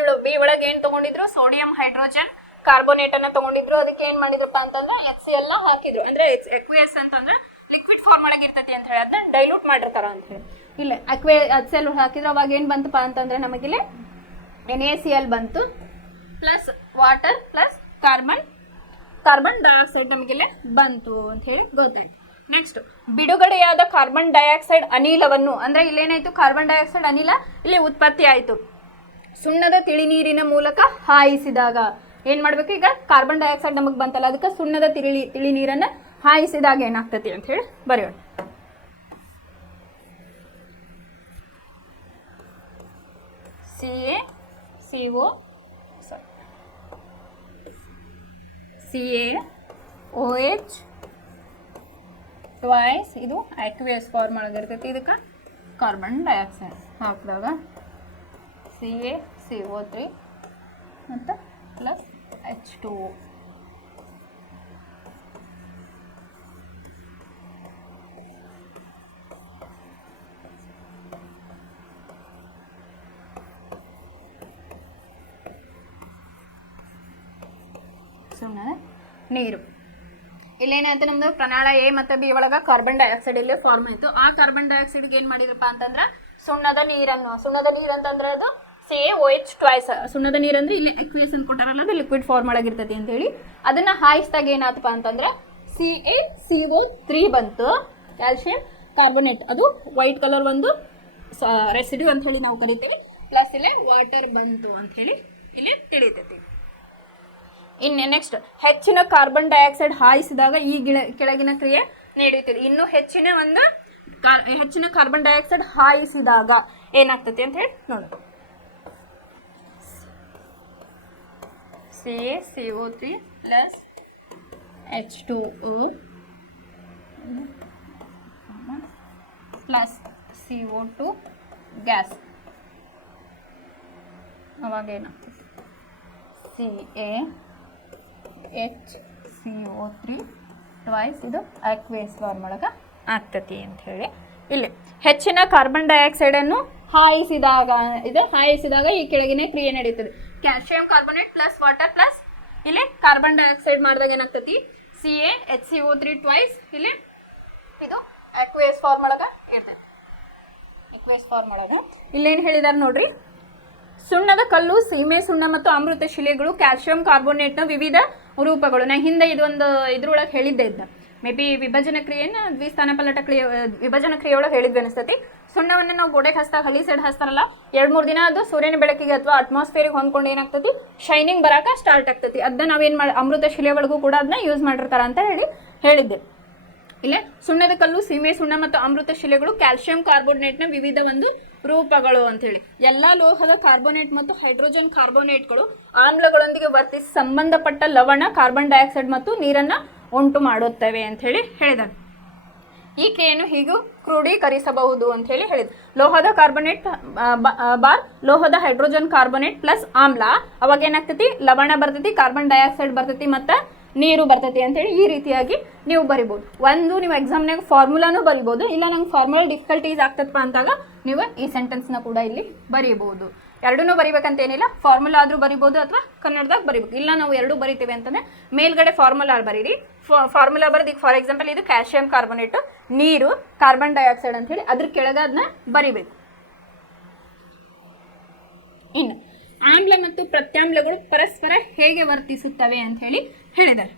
ಒಳಗೆ ಏನು ತಗೊಂಡಿದ್ರು, ಸೋಡಿಯಂ ಹೈಡ್ರೋಜನ್ ಕಾರ್ಬೋನೇಟ್ ಅನ್ನ ತಗೊಂಡಿದ್ರು. ಅದಕ್ಕೆ ಏನ್ ಮಾಡಿದ್ರಪ್ಪ ಅಂತಂದ್ರೆ HCl ನ ಹಾಕಿದ್ರು. ಅಂದ್ರೆ ಎಕ್ವೇಸ್ ಅಂತಂದ್ರೆ ಲಿಕ್ವಿಡ್ ಫಾರ್ಮ್ ಒಳಗೆ ಇರ್ತೈತಿ ಅಂತ ಹೇಳಿ ಅದನ್ನ ಡೈಲ್ಯೂಟ್ ಮಾಡಿರ್ತಾರ ಅಂತ ಹೇಳಿ ಇಲ್ಲ HCl ಹಾಕಿದ್ರು. ಅವಾಗ ಏನ್ ಬಂತಪ್ಪ ಅಂತಂದ್ರೆ ನಮಗಿಲ್ಲಿ NaCl ಬಂತು plus water plus carbon dioxide ನಮಗಿಲ್ಲಿ ಬಂತು ಅಂತ ಹೇಳಿ ಗೊತ್ತಾಯ್ತು. ನೆಕ್ಸ್ಟ್ ಬಿಡುಗಡೆಯಾದ ಕಾರ್ಬನ್ ಡೈಆಕ್ಸೈಡ್ ಅನಿಲವನ್ನು ಅಂದ್ರೆ ಇಲ್ಲೇನಾಯ್ತು, ಕಾರ್ಬನ್ ಡೈಆಕ್ಸೈಡ್ ಅನಿಲ ಇಲ್ಲಿ ಉತ್ಪತ್ತಿ ಆಯಿತು. ಸುಣ್ಣದ ತಿಳಿ ನೀರಿನ ಮೂಲಕ ಹಾಯಿಸಿದಾಗ ಏನು ಮಾಡಬೇಕು? ಈಗ ಕಾರ್ಬನ್ ಡೈಆಕ್ಸೈಡ್ ನಮಗೆ ಬಂತಲ್ಲ, ಅದಕ್ಕೆ ಸುಣ್ಣದ ತಿಳಿ ನೀರನ್ನು ಹಾಯಿಸಿದಾಗ ಏನಾಗ್ತತಿ ಅಂತ ಹೇಳಿ ಬರೆಯೋಣ. CaOH ಟ್ವೈಸ್, ಇದು ಆಕ್ವಿಯಸ್ ಫಾರ್ಮ್ ಒಳಗಿರ್ತೈತಿ. ಇದಕ್ಕೆ ಕಾರ್ಬನ್ ಡೈಆಕ್ಸೈಡ್ ಹಾಕಿದಾಗ CaCO3 ಮತ್ತು ಪ್ಲಸ್ H2O. ಸುಮ್ಮನೆ ನೀರು. ಇಲ್ಲೇನಾಯ್ತು, ನಮ್ದು ಪ್ರಣಾಳ ಎ ಮತ್ತು ಬಿ ಒಳಗೆ ಕಾರ್ಬನ್ ಡೈಆಕ್ಸೈಡ್ ಇಲ್ಲೇ ಫಾರ್ಮ್ ಆಯಿತು. ಆ ಕಾರ್ಬನ್ ಡೈಆಕ್ಸೈಡ್ಗೆ ಏನು ಮಾಡಿದ್ರಪ್ಪ ಅಂತಂದ್ರೆ ಸುಣ್ಣದ ನೀರು ಅಂತಂದ್ರೆ ಅದು CaOH ಟ್ವೈಸ್. ಸುಣ್ಣದ ನೀರು ಅಂದ್ರೆ ಇಲ್ಲಿ ಅಕ್ವಿಯಸ್ ಅಂತ ಕೊಟ್ಟಾರಲ್ಲ, ಅದು ಲಿಕ್ವಿಡ್ ಫಾರ್ಮ್ ಒಳಗಿರ್ತೈತಿ ಅಂತೇಳಿ ಅದನ್ನ ಹಾಯಿಸಿದಾಗ ಏನಾಯ್ತಪ್ಪ ಅಂತಂದ್ರೆ CaCO3 ಬಂತು, ಕ್ಯಾಲ್ಸಿಯಂ ಕಾರ್ಬೋನೇಟ್. ಅದು ವೈಟ್ ಕಲರ್ ಒಂದು ರೆಸಿಡ್ಯೂ ಅಂತ ಹೇಳಿ ನಾವು ಕರಿತೀವಿ. ಪ್ಲಸ್ ಇಲ್ಲೇ ವಾಟರ್ ಬಂತು ಅಂತ ಹೇಳಿ ಇಲ್ಲಿ ತಿಳಿತೈತಿ. ಇನ್ನು ನೆಕ್ಸ್ಟ್, ಹೆಚ್ಚಿನ ಕಾರ್ಬನ್ ಡೈಆಕ್ಸೈಡ್ ಹಾಯಿಸಿದಾಗ ಈ ಕೆಳಗಿನ ಕ್ರಿಯೆ ನಡೆಯುತ್ತದೆ. ಇನ್ನು ಹೆಚ್ಚಿನ ಕಾರ್ಬನ್ ಡೈಆಕ್ಸೈಡ್ ಹಾಯಿಸಿದಾಗ ಏನಾಗ್ತತಿ ಅಂತ ಹೇಳಿ ನೋಡೋಣ. CaCO3 plus H2O plus CO2 gas. ಅವಾಗ ಏನಾಗ್ತದೆ? CaHCO3 ಟ್ವೈಸ್, ಇದು ಆಕ್ವಿಯಸ್ ಫಾರ್ಮ್ ಒಳಗೆ ಆಗ್ತತಿ ಅಂತ ಹೇಳಿ ಇಲ್ಲಿ. ಹೆಚ್ಚಿನ ಕಾರ್ಬನ್ ಡೈಆಕ್ಸೈಡನ್ನು ಹಾಯಿಸಿದಾಗ ಈ ಕೆಳಗಿನ ಕ್ರಿಯೆ ನಡೀತದೆ. Calcium carbonate plus water plus ಇಲ್ಲಿ ಕಾರ್ಬನ್ ಡೈಆಕ್ಸೈಡ್ ಮಾಡಿದಾಗ ಏನಾಗ್ತತಿ? CaHCO3 ಟ್ವೈಸ್, ಇಲ್ಲಿ ಇದು ಆಕ್ವಿಯಸ್ ಫಾರ್ಮ್ ಒಳಗೆ ಇರ್ತದೆ. ಆಕ್ವಿಯಸ್ ಫಾರ್ಮ್ ಒಳಗೆ ಇಲ್ಲೇನು ಹೇಳಿದಾರೆ ನೋಡ್ರಿ, ಸುಣ್ಣದ ಕಲ್ಲು, ಸೀಮೆ ಸುಣ್ಣ ಮತ್ತು ಅಮೃತ ಶಿಲೆಗಳು ಕ್ಯಾಲ್ಸಿಯಂ ಕಾರ್ಬೋನೇಟ್ನ ವಿವಿಧ ರೂಪಗಳು. ನಾ ಹಿಂದೆ ಇದೊಂದು ಇದ್ರೊಳಗೆ ಹೇಳಿದ್ದೆ ಇದ್ದ, ಮೇ ಬಿ ವಿಭಜನ ಕ್ರಿಯೆನ ದ್ವಿಸ್ಥಾನಪಲ್ಲಟ ವಿಭಜನ ಕ್ರಿಯೆ ಒಳಗೆ ಹೇಳಿದ್ದೆ ಅನಿಸ್ತತಿ. ಸುಣ್ಣವನ್ನು ನಾವು ಗೋಡೆಗೆ ಹಚ್ಚಿದಾಗ ಹಳಿ ಸೈಡ್ ಹಚ್ತಾರಲ್ಲ, 2-3 ದಿನ ಅದು ಸೂರ್ಯನ ಬೆಳಕಿಗೆ ಅಥವಾ ಅಟ್ಮಾಸ್ಫಿಯರಿಗೆ ಹೊಂದ್ಕೊಂಡು ಏನಾಗ್ತತಿ? ಶೈನಿಂಗ್ ಬರಾಕ ಸ್ಟಾರ್ಟ್ ಆಗ್ತತಿ. ಅದನ್ನ ನಾವೇನು ಅಮೃತ ಶಿಲೆ ಒಳಗೂ ಕೂಡ ಅದನ್ನ ಯೂಸ್ ಮಾಡಿರ್ತಾರ ಅಂತ ಹೇಳಿದ್ದೆ. ಇಲ್ಲೇ ಸುಣ್ಣದ ಕಲ್ಲು, ಸೀಮೆ ಸುಣ್ಣ ಮತ್ತು ಅಮೃತ ಶಿಲೆಗಳು ಕ್ಯಾಲ್ಸಿಯಂ ಕಾರ್ಬೋನೇಟ್ನ ವಿವಿಧ ಒಂದು ರೂಪಗಳು ಅಂತೇಳಿ. ಎಲ್ಲ ಲೋಹದ ಕಾರ್ಬೋನೇಟ್ ಮತ್ತು ಹೈಡ್ರೋಜನ್ ಕಾರ್ಬೋನೇಟ್ಗಳು ಆಮ್ಲಗಳೊಂದಿಗೆ ವರ್ತಿಸಿ ಸಂಬಂಧಪಟ್ಟ ಲವಣ, ಕಾರ್ಬನ್ ಡೈಆಕ್ಸೈಡ್ ಮತ್ತು ನೀರನ್ನು ಉಂಟು ಮಾಡುತ್ತವೆ ಅಂತ ಹೇಳಿ ಹೇಳಿದ್ದಾರೆ. ಈ ಕ್ರಿಯೆಯನ್ನು ಹೀಗೂ ಕ್ರೋಢೀಕರಿಸಬಹುದು ಅಂತ ಹೇಳಿ ಹೇಳಿದ್ರು. ಲೋಹದ ಕಾರ್ಬೋನೇಟ್ ಲೋಹದ ಹೈಡ್ರೋಜನ್ ಕಾರ್ಬೋನೇಟ್ ಪ್ಲಸ್ ಆಮ್ಲ, ಅವಾಗ ಏನಾಗ್ತೈತಿ? ಲವಣ ಬರ್ತೈತಿ, ಕಾರ್ಬನ್ ಡೈಆಕ್ಸೈಡ್ ಬರ್ತೈತಿ ಮತ್ತು ನೀರು ಬರ್ತೈತಿ ಅಂತೇಳಿ ಈ ರೀತಿಯಾಗಿ ನೀವು ಬರಿಬೋದು. ಒಂದು ನೀವು ಎಕ್ಸಾಮ್ನಾಗ ಫಾರ್ಮುಲಾನು ಬರಿಬೋದು, ಇಲ್ಲ ನಂಗೆ ಫಾರ್ಮುಲಾ ಡಿಫಿಕಲ್ಟೀಸ್ ಆಗ್ತದಪ್ಪ ಅಂತಾಗ ನೀವು ಈ ಸೆಂಟೆನ್ಸ್ನ ಕೂಡ ಇಲ್ಲಿ ಬರೀಬೋದು. ಎರಡೂ ಬರಿಬೇಕಂತ ಏನಿಲ್ಲ, ಫಾರ್ಮುಲಾ ಆದರೂ ಬರಿಬೋದು ಅಥವಾ ಕನ್ನಡದಾಗ ಬರಿಬೇಕು. ಇಲ್ಲ ನಾವು ಎರಡೂ ಬರಿತೇವೆ ಅಂತಂದರೆ ಮೇಲ್ಗಡೆ ಫಾರ್ಮುಲಾ ಬರೀರಿ. ಫಾರ್ಮುಲಾ ಬರೋದು ಈಗ ಫಾರ್ ಎಕ್ಸಾಂಪಲ್ ಇದು ಕ್ಯಾಲ್ಸಿಯಂ ಕಾರ್ಬೋನೇಟು, ನೀರು, ಕಾರ್ಬನ್ ಡೈಆಕ್ಸೈಡ್ ಅಂತ ಹೇಳಿ ಅದ್ರ ಕೆಳಗೆ ಅದನ್ನ ಬರಿಬೇಕು. ಇನ್ನು ಆಮ್ಲ ಮತ್ತು ಪ್ರತ್ಯಾಮ್ಲಗಳು ಪರಸ್ಪರ ಹೇಗೆ ವರ್ತಿಸುತ್ತವೆ ಅಂತ ಹೇಳಿ ಹೇಳಿದ್ದಾರೆ.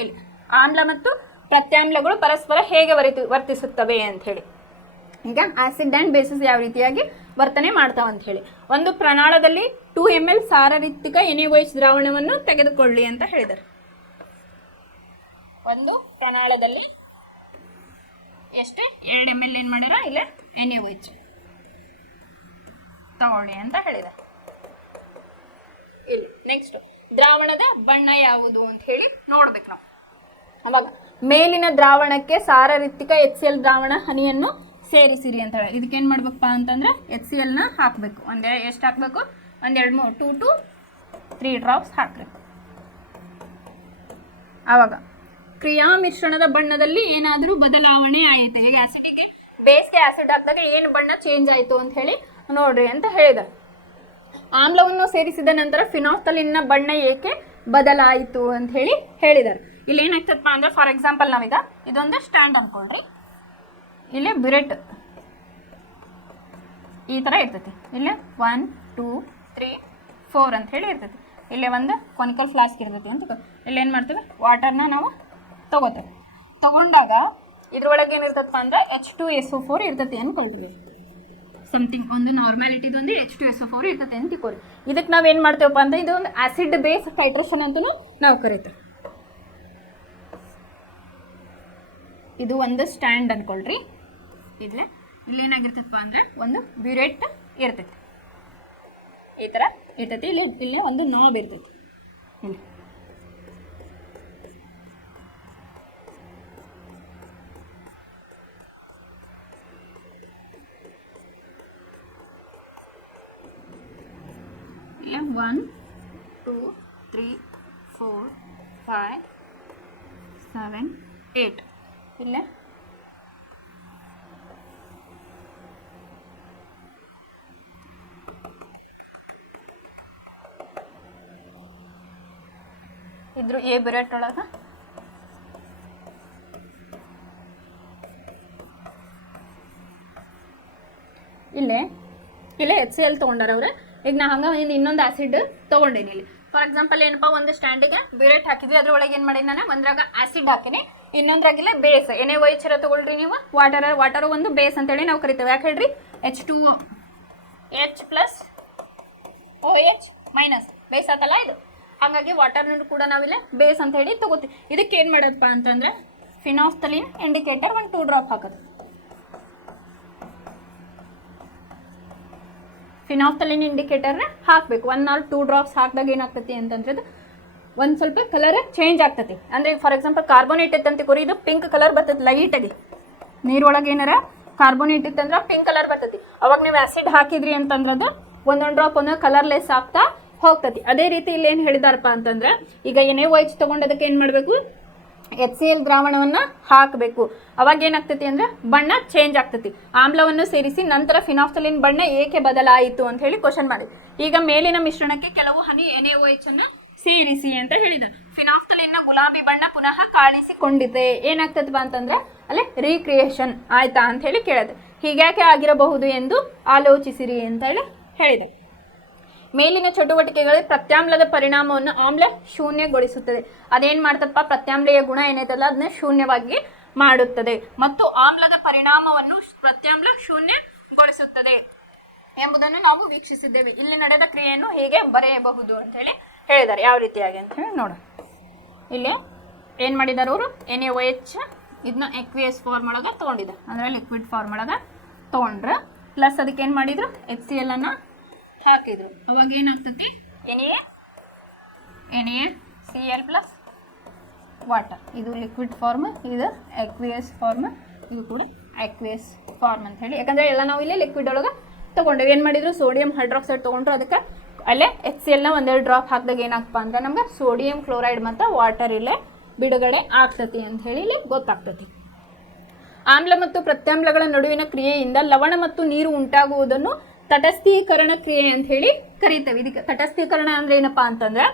ಇಲ್ಲಿ ಆಮ್ಲ ಮತ್ತು ಪ್ರತ್ಯಾಮ್ಲಗಳು ಪರಸ್ಪರ ಹೇಗೆ ವರ್ತಿಸುತ್ತವೆ ಅಂತ ಹೇಳಿ. ಈಗ ಆಸಿಡ್ ಆ್ಯಂಡ್ ಬೇಸಿಸ್ ಯಾವ ರೀತಿಯಾಗಿ ವರ್ತನೆ ಮಾಡ್ತಾವ ಅಂತ ಹೇಳಿ. ಒಂದು ಪ್ರಮಾಣದಲ್ಲಿ 2 ml ಸಾರರಿಕ್ತಿಕ NaOH ದ್ರಾವಣವನ್ನು ತೆಗೆದುಕೊಳ್ಳಿ ಅಂತ ಹೇಳಿದ್ದಾರೆ. ಒಂದು ಪ್ರಮಾಣದಲ್ಲಿ ಎಷ್ಟೇ 2 ml ಏನು ಮಾಡ್ಯಾರ? ಇಲ್ಲ NaOH ತಗೊಳ್ಳಿ ಅಂತ ಹೇಳಿದ್ದಾರೆ. ಇಲ್ಲಿ ನೆಕ್ಸ್ಟ್ ದ್ರಾವಣದ ಬಣ್ಣ ಯಾವುದು ಅಂತ ಹೇಳಿ ನೋಡ್ಬೇಕು ನಾವು. ಅವಾಗ ಮೇಲಿನ ದ್ರಾವಣಕ್ಕೆ ಸಾರರಿಕ್ತಿಕ HCl ದ್ರಾವಣ ಹನಿಯನ್ನು ಸೇರಿಸಿರಿ ಅಂತ ಹೇಳಿ. ಇದಕ್ಕೇನು ಮಾಡ್ಬೇಕಪ್ಪ ಅಂತಂದ್ರೆ HClನ ಹಾಕಬೇಕು. ಎಷ್ಟು ಹಾಕಬೇಕು? 2 to 3 ಡ್ರಾಪ್ಸ್ ಹಾಕಬೇಕು. ಆವಾಗ ಕ್ರಿಯಾ ಮಿಶ್ರಣದ ಬಣ್ಣದಲ್ಲಿ ಏನಾದರೂ ಬದಲಾವಣೆ ಆಯಿತು. ಈಗ ಆಸಿಡ್ಗೆ ಬೇಸ್ಗೆ ಆಸಿಡ್ ಹಾಕಿದಾಗ ಏನು ಬಣ್ಣ ಚೇಂಜ್ ಆಯಿತು ಅಂತ ಹೇಳಿ ನೋಡ್ರಿ ಅಂತ ಹೇಳಿದ. ಆಮ್ಲವನ್ನು ಸೇರಿಸಿದ ನಂತರ ಫಿನಾಫ್ಥಲಿನ್ನ ಬಣ್ಣ ಏಕೆ ಬದಲಾಯಿತು ಅಂತ ಹೇಳಿ ಹೇಳಿದ್ದಾರೆ. ಇಲ್ಲಿ ಏನಾಗ್ತದಪ್ಪ ಅಂದ್ರೆ ಫಾರ್ ಎಕ್ಸಾಂಪಲ್ ನಾವೀಗ ಇದೊಂದು ಸ್ಟ್ಯಾಂಡ್ ಅನ್ಕೊಳ್ರಿ, ಇಲ್ಲಿ ಬ್ಯುರೆಟ್ ಈ ಥರ ಇರ್ತೈತಿ. ಇಲ್ಲಿ 1 2 3 4 ಅಂತ ಹೇಳಿ ಇರ್ತೈತಿ. ಇಲ್ಲೇ ಒಂದು ಕೊನಿಕಲ್ ಫ್ಲಾಸ್ಕ್ ಇರ್ತೈತಿ ಅಂತ. ಇಲ್ಲಿ ಏನು ಮಾಡ್ತೇವೆ? ವಾಟರ್ನ ನಾವು ತಗೋತೇವೆ. ತಗೊಂಡಾಗ ಇದ್ರೊಳಗೆ ಏನಿರ್ತದಪ್ಪ ಅಂದ್ರೆ H2SO4 ಇರ್ತೈತಿ ಅನ್ಕೊಳ್ರಿ. ಸಮಥಿಂಗ್ ಒಂದು ನಾರ್ಮ್ಯಾಲಿಟಿದು ಒಂದು H2SO4 ಇರ್ತದೆ ಅಂತ ತಿಳ್ಕೊರಿ. ಇದಕ್ಕೆ ನಾವೇನು ಮಾಡ್ತೇವಪ್ಪ ಅಂದ್ರೆ ಇದು ಒಂದು ಆಸಿಡ್ ಬೇಸ್ ಟೈಟ್ರೇಷನ್ ಅಂತೂ ನಾವು ಕರಿತೇವೆ. ಇದು ಒಂದು ಸ್ಟ್ಯಾಂಡ್ ಅನ್ಕೊಳ್ರಿ. ಇಲ್ಲೇನಾಗಿರ್ತೈತಪ್ಪ ಅಂದ್ರೆ ಒಂದು ಬ್ಯೂರೇಟ್ ಇರ್ತೈತಿ, ಈ ಥರ ಇರ್ತೈತಿ. ಇಲ್ಲಿ ಒಂದು ನಾಬ್ ಇರ್ತೈತಿ. ಇಲ್ಲಿ 1 2 3 4 5 7 8 ಇಲ್ಲ ಇದ್ರ ಎ ಬ್ಯೂರೇಟ್ ಒಳಗೆ ಇಲ್ಲೇ HCl ತೊಗೊಂಡಾರ ಅವ್ರೆ. ಈಗ ನಾ ಹಂಗೆ ಇನ್ನೊಂದು ಆಸಿಡ್ ತೊಗೊಂಡೇನಿ. ಇಲ್ಲಿ ಫಾರ್ ಎಕ್ಸಾಂಪಲ್ ಏನಪ್ಪ, ಒಂದು ಸ್ಟ್ಯಾಂಡಿಗೆ ಬ್ಯೂರೇಟ್ ಹಾಕಿದ್ವಿ, ಅದ್ರೊಳಗೆ ಏನು ಮಾಡೀನಿ ನಾನು, ಒಂದ್ರಾಗ ಆಸಿಡ್ ಹಾಕಿನಿ, ಇನ್ನೊಂದ್ರಾಗಿಲ್ಲ ಬೇಸ್. NaOH ತೊಗೊಳ್ರಿ ನೀವು. ವಾಟರ್ ಒಂದು ಬೇಸ್ ಅಂತೇಳಿ ನಾವು ಕರಿತೇವೆ. ಯಾಕೆ ಹೇಳ್ರಿ, H2O H plus OH minus base ಆತಲ್ಲ ಇದು. ಹಾಗಾಗಿ ವಾಟರ್ನೂ ಕೂಡ ನಾವಿಲ್ಲ ಬೇಸ್ ಅಂತ ಹೇಳಿ ತಗೋತೀವಿ. ಇದಕ್ಕೆ ಏನು ಮಾಡೋದಪ್ಪ ಅಂತಂದ್ರೆ ಫಿನಾಫ್ಥಲಿನ್ ಇಂಡಿಕೇಟರ್ 1-2 ಡ್ರಾಪ್ ಹಾಕೋದು. ಫಿನಾಫ್ಥಲಿನ್ ಇಂಡಿಕೇಟರ್ನ ಹಾಕಬೇಕು. 1 or 2 ಡ್ರಾಪ್ಸ್ ಹಾಕಿದಾಗ ಏನಾಗ್ತೈತಿ ಅಂತಂದ್ರೆ ಅದು ಒಂದು ಸ್ವಲ್ಪ ಕಲರ್ ಚೇಂಜ್ ಆಗ್ತೈತಿ. ಅಂದರೆ ಫಾರ್ ಎಕ್ಸಾಂಪಲ್ ಕಾರ್ಬೋನೇಟ್ ಇತ್ತಂತ ಕೊರಿ, ಇದು ಪಿಂಕ್ ಕಲರ್ ಬರ್ತೈತಿ ಲೈಟಾಗಿ. ನೀರೊಳಗೆ ಏನಾರ ಕಾರ್ಬೋನೇಟ್ ಇತ್ತಂದ್ರೆ ಪಿಂಕ್ ಕಲರ್ ಬರ್ತೈತಿ. ಅವಾಗ ನೀವು ಆ್ಯಸಿಡ್ ಹಾಕಿದ್ರಿ ಅಂತಂದ್ರೆ ಅದು ಒಂದೊಂದು ಡ್ರಾಪ್ ಒಂದೊಂದು ಕಲರ್ಲೆಸ್ ಆಗ್ತಾ ಹೋಗ್ತೈತಿ. ಅದೇ ರೀತಿ ಇಲ್ಲಿ ಏನು ಹೇಳಿದಾರಪ್ಪ ಅಂತಂದ್ರೆ, ಈಗ NaOH ತೊಗೊಂಡದಕ್ಕೆ ಏನು ಮಾಡಬೇಕು, HCl ದ್ರಾವಣವನ್ನು ಹಾಕಬೇಕು. ಅವಾಗ ಏನಾಗ್ತೈತಿ ಅಂದರೆ ಬಣ್ಣ ಚೇಂಜ್ ಆಗ್ತೈತಿ. ಆಮ್ಲವನ್ನು ಸೇರಿಸಿ ನಂತರ ಫಿನಾಫ್ಥಲಿನ್ ಬಣ್ಣ ಏಕೆ ಬದಲಾಯಿತು ಅಂತ ಹೇಳಿ ಕ್ವಶನ್ ಮಾಡಿ. ಈಗ ಮೇಲಿನ ಮಿಶ್ರಣಕ್ಕೆ ಕೆಲವು ಹನಿ NaOH ಅನ್ನು ಸೇರಿಸಿ ಅಂತ ಹೇಳಿದ. ಫಿನಾಫ್ಥಲಿನ್ನ ಗುಲಾಬಿ ಬಣ್ಣ ಪುನಃ ಕಾಣಿಸಿಕೊಂಡಿದೆ. ಏನಾಗ್ತದಪ್ಪ ಅಂತಂದ್ರೆ ಅಲ್ಲೇ ರೀಕ್ರಿಯೇಷನ್ ಆಯ್ತಾ ಅಂತ ಹೇಳಿ ಕೇಳಿದೆ. ಹೀಗ್ಯಾಕೆ ಆಗಿರಬಹುದು ಎಂದು ಆಲೋಚಿಸಿರಿ ಅಂತ ಹೇಳಿ ಹೇಳಿದೆ. ಮೇಲಿನ ಚಟುವಟಿಕೆಗಳು ಪ್ರತ್ಯಾಮ್ಲದ ಪರಿಣಾಮವನ್ನು ಆಮ್ಲ ಶೂನ್ಯಗೊಳಿಸುತ್ತದೆ. ಅದೇನು ಮಾಡ್ತಪ್ಪ, ಪ್ರತ್ಯಾಮ್ಲೀಯ ಗುಣ ಏನೈತಲ್ಲ ಅದನ್ನ ಶೂನ್ಯವಾಗಿ ಮಾಡುತ್ತದೆ ಮತ್ತು ಆಮ್ಲದ ಪರಿಣಾಮವನ್ನು ಪ್ರತ್ಯಾಮ್ಲ ಶೂನ್ಯಗೊಳಿಸುತ್ತದೆ ಎಂಬುದನ್ನು ನಾವು ವೀಕ್ಷಿಸಿದ್ದೇವೆ. ಇಲ್ಲಿ ನಡೆದ ಕ್ರಿಯೆಯನ್ನು ಹೇಗೆ ಬರೆಯಬಹುದು ಅಂತ ಹೇಳಿ ಹೇಳಿದ್ದಾರೆ. ಯಾವ ರೀತಿಯಾಗಿ ಅಂತ ಹೇಳಿ ನೋಡ. ಇಲ್ಲಿ ಏನು ಮಾಡಿದ್ದಾರೆ ಅವರು, NaOH ಇದನ್ನ ಎಕ್ವಿಯಸ್ ಫಾರ್ಮ್ ಒಳಗೆ ತೊಗೊಂಡಿದ್ದ, ಅಂದರೆ ಲಿಕ್ವಿಡ್ ಫಾರ್ಮ್ ಒಳಗೆ ತೊಗೊಂಡ್ರೆ ಪ್ಲಸ್ ಅದಕ್ಕೆ ಏನು ಮಾಡಿದ್ರು, HCl ಅನ್ನು ಹಾಕಿದ್ರು. ಅವಾಗ ಏನಾಗ್ತತಿ, NaCl ಪ್ಲಸ್ ವಾಟರ್. ಇದು ಲಿಕ್ವಿಡ್ ಫಾರ್ಮ್, ಇದು ಎಕ್ವಿಯಸ್ ಫಾರ್ಮ್, ಇದು ಕೂಡ ಎಕ್ವಿಯಸ್ ಫಾರ್ಮ್ ಅಂತ ಹೇಳಿ. ಯಾಕಂದರೆ ಎಲ್ಲ ನಾವು ಇಲ್ಲಿ ಲಿಕ್ವಿಡ್ ಒಳಗೆ ತೊಗೊಂಡೇವೆ. ಏನು ಮಾಡಿದ್ರು, ಸೋಡಿಯಂ ಹೈಡ್ರಾಕ್ಸೈಡ್ ತೊಗೊಂಡ್ರು, ಅದಕ್ಕೆ ಅಲ್ಲೇ HCl ನ ಒಂದೆರಡು ಡ್ರಾಪ್ ಹಾಕಿದಾಗ ಏನಾಗ್ತಪ್ಪ ಅಂದ್ರೆ ನಮ್ಗೆ ಸೋಡಿಯಂ ಕ್ಲೋರೈಡ್ ಮತ್ತು ವಾಟರ್ ಇಲ್ಲೇ ಬಿಡುಗಡೆ ಆಗ್ತತಿ ಅಂತ ಹೇಳಿ ಇಲ್ಲಿ ಗೊತ್ತಾಗ್ತತಿ. ಆಮ್ಲ ಮತ್ತು ಪ್ರತ್ಯಾಮ್ಲಗಳ ನಡುವಿನ ಕ್ರಿಯೆಯಿಂದ ಲವಣ ಮತ್ತು ನೀರು ಉಂಟಾಗುವುದನ್ನು ತಟಸ್ಥೀಕರಣ ಕ್ರಿಯೆ ಅಂತ ಹೇಳಿ ಕರೀತೇವೆ. ಇದಕ್ಕೆ ತಟಸ್ಥೀಕರಣ ಅಂದ್ರೆ ಏನಪ್ಪಾ ಅಂತಂದ್ರೆ,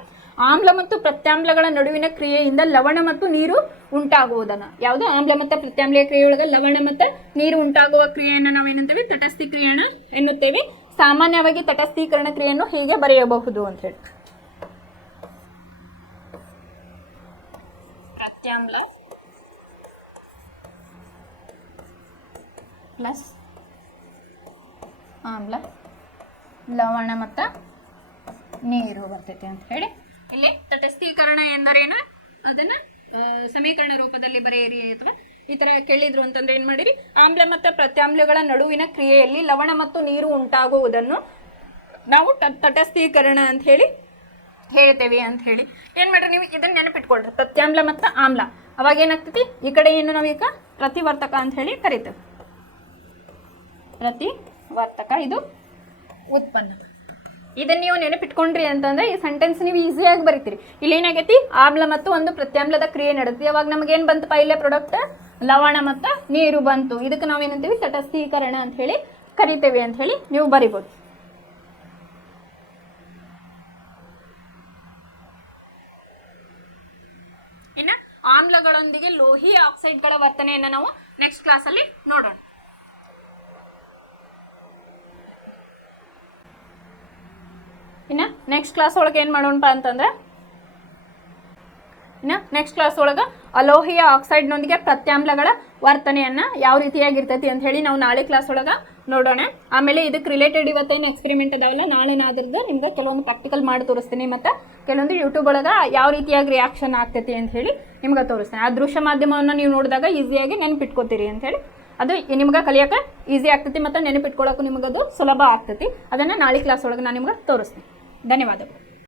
ಆಮ್ಲ ಮತ್ತು ಪ್ರತ್ಯಾಮ್ಲಗಳ ನಡುವಿನ ಕ್ರಿಯೆಯಿಂದ ಲವಣ ಮತ್ತು ನೀರು ಉಂಟಾಗುವುದನ್ನು, ಯಾವುದು ಆಮ್ಲ ಮತ್ತು ಪ್ರತ್ಯಾಮ್ಲೀಯ ಕ್ರಿಯೆಯೊಳಗೆ ಲವಣ ಮತ್ತು ನೀರು ಉಂಟಾಗುವ ಕ್ರಿಯೆಯನ್ನು ನಾವೇನಂತೇವೆ, ತಟಸ್ಥೀಕರಣ ಎನ್ನುತ್ತೇವೆ. ಸಾಮಾನ್ಯವಾಗಿ ತಟಸ್ಥೀಕರಣ ಕ್ರಿಯೆಯನ್ನು ಹೀಗೆ ಬರೆಯಬಹುದು ಅಂತ ಹೇಳಿ. ಪ್ರತ್ಯಾಮ್ಲ ಪ್ಲಸ್ ಆಮ್ಲ, ಲವಣ ಮತ್ತು ನೀರು ಬರ್ತೈತೆ ಅಂತ ಹೇಳಿ. ಇಲ್ಲಿ ತಟಸ್ಥೀಕರಣ ಎಂದರೇನು ಅದನ್ನು ಸಮೀಕರಣ ರೂಪದಲ್ಲಿ ಬರೆಯಿರಿ ಅಥವಾ ಈ ಥರ ಕೇಳಿದ್ರು ಅಂತಂದ್ರೆ ಏನು ಮಾಡಿರಿ, ಆಮ್ಲ ಮತ್ತು ಪ್ರತ್ಯಾಮ್ಲಗಳ ನಡುವಿನ ಕ್ರಿಯೆಯಲ್ಲಿ ಲವಣ ಮತ್ತು ನೀರು ಉಂಟಾಗುವುದನ್ನು ನಾವು ತಟಸ್ಥೀಕರಣ ಅಂತ ಹೇಳಿ ಹೇಳ್ತೇವೆ ಅಂತ ಹೇಳಿ. ಏನು ಮಾಡ್ರಿ, ನೀವು ಇದನ್ನು ನೆನಪಿಟ್ಕೊಳ್ರಿ, ಪ್ರತ್ಯಾಮ್ಲ ಮತ್ತು ಆಮ್ಲ. ಅವಾಗ ಏನಾಗ್ತೈತಿ, ಈ ಕಡೆ ಏನು ನಾವೀಗ ಪ್ರತಿವರ್ತಕ ಅಂತ ಹೇಳಿ ಕರಿತೇವೆ. ಪ್ರತಿವರ್ತಕ ಇದು ಉತ್ಪನ್ನ. ಇದನ್ನು ನೀವು ನೆನಪಿಟ್ಕೊಂಡ್ರಿ ಅಂತಂದ್ರೆ ಈ ಸೆಂಟೆನ್ಸ್ ನೀವು ಈಸಿಯಾಗಿ ಬರೀತೀರಿ. ಇಲ್ಲಿ ಏನಾಗೈತಿ, ಆಮ್ಲ ಮತ್ತು ಒಂದು ಪ್ರತ್ಯಾಮ್ಲದ ಕ್ರಿಯೆ ನಡೆಯುತ್ತೆ. ಅವಾಗ ನಮಗೇನು ಬಂತಪ್ಪ, ಇಲ್ಲೇ ಪ್ರಾಡಕ್ಟ್ ಲವಣ ಮತ್ತು ನೀರು ಬಂತು. ಇದಕ್ಕೆ ನಾವೇನಂತೀವಿ, ತಟಸ್ಥೀಕರಣ ಅಂತ ಹೇಳಿ ಕರಿತೇವೆ ಅಂತ ಹೇಳಿ ನೀವು ಬರಿಬೋದು. ಇನ್ನು ಆಮ್ಲಗಳೊಂದಿಗೆ ಲೋಹೀಯ ಆಕ್ಸೈಡ್ಗಳ ವರ್ತನೆಯನ್ನು ನಾವು ನೆಕ್ಸ್ಟ್ ಕ್ಲಾಸಲ್ಲಿ ನೋಡೋಣ. ಇನ್ನು ನೆಕ್ಸ್ಟ್ ಕ್ಲಾಸ್ ಒಳಗೆ ಏನು ಮಾಡೋಣಪ್ಪ ಅಂತಂದ್ರೆ, ಇನ್ನು ನೆಕ್ಸ್ಟ್ ಕ್ಲಾಸ್ ಒಳಗೆ ಅಲೋಹೀಯ ಆಕ್ಸೈಡ್ನೊಂದಿಗೆ ಪ್ರತ್ಯಾಮ್ಲಗಳ ವರ್ತನೆಯನ್ನು ಯಾವ ರೀತಿಯಾಗಿರ್ತೈತಿ ಅಂತ ಹೇಳಿ ನಾವು ನಾಳೆ ಕ್ಲಾಸ್ ಒಳಗೆ ನೋಡೋಣ. ಆಮೇಲೆ ಇದಕ್ಕೆ ರಿಲೇಟೆಡ್ ಇವತ್ತೇನು ಎಕ್ಸ್ಪೆರಿಮೆಂಟ್ ಅದಾವಲ್ಲ, ನಾಳೆ ನಾದ್ರದ್ದು ನಿಮ್ಗೆ ಕೆಲವೊಂದು ಪ್ರಾಕ್ಟಿಕಲ್ ಮಾಡಿ ತೋರಿಸ್ತೀನಿ, ಮತ್ತು ಕೆಲವೊಂದು ಯೂಟ್ಯೂಬ್ ಒಳಗೆ ಯಾವ ರೀತಿಯಾಗಿ ರಿಯಾಕ್ಷನ್ ಆಗ್ತೈತಿ ಅಂತ ಹೇಳಿ ನಿಮ್ಗೆ ತೋರಿಸ್ತೀನಿ. ಆ ದೃಶ್ಯ ಮಾಧ್ಯಮವನ್ನು ನೀವು ನೋಡಿದಾಗ ಈಸಿಯಾಗಿ ನೆನಪಿಟ್ಕೋತೀರಿ ಅಂಥೇಳಿ, ಅದು ನಿಮ್ಗೆ ಕಲಿಯೋಕೆ ಈಸಿ ಆಗ್ತೈತಿ ಮತ್ತು ನೆನಪಿಟ್ಕೊಳ್ಳೋಕೆ ನಿಮಗದು ಸುಲಭ ಆಗ್ತೈತಿ. ಅದನ್ನು ನಾಳೆ ಕ್ಲಾಸ್ ಒಳಗೆ ನಾನು ನಿಮ್ಗೆ ತೋರಿಸ್ತೀನಿ. ಧನ್ಯವಾದಗಳು.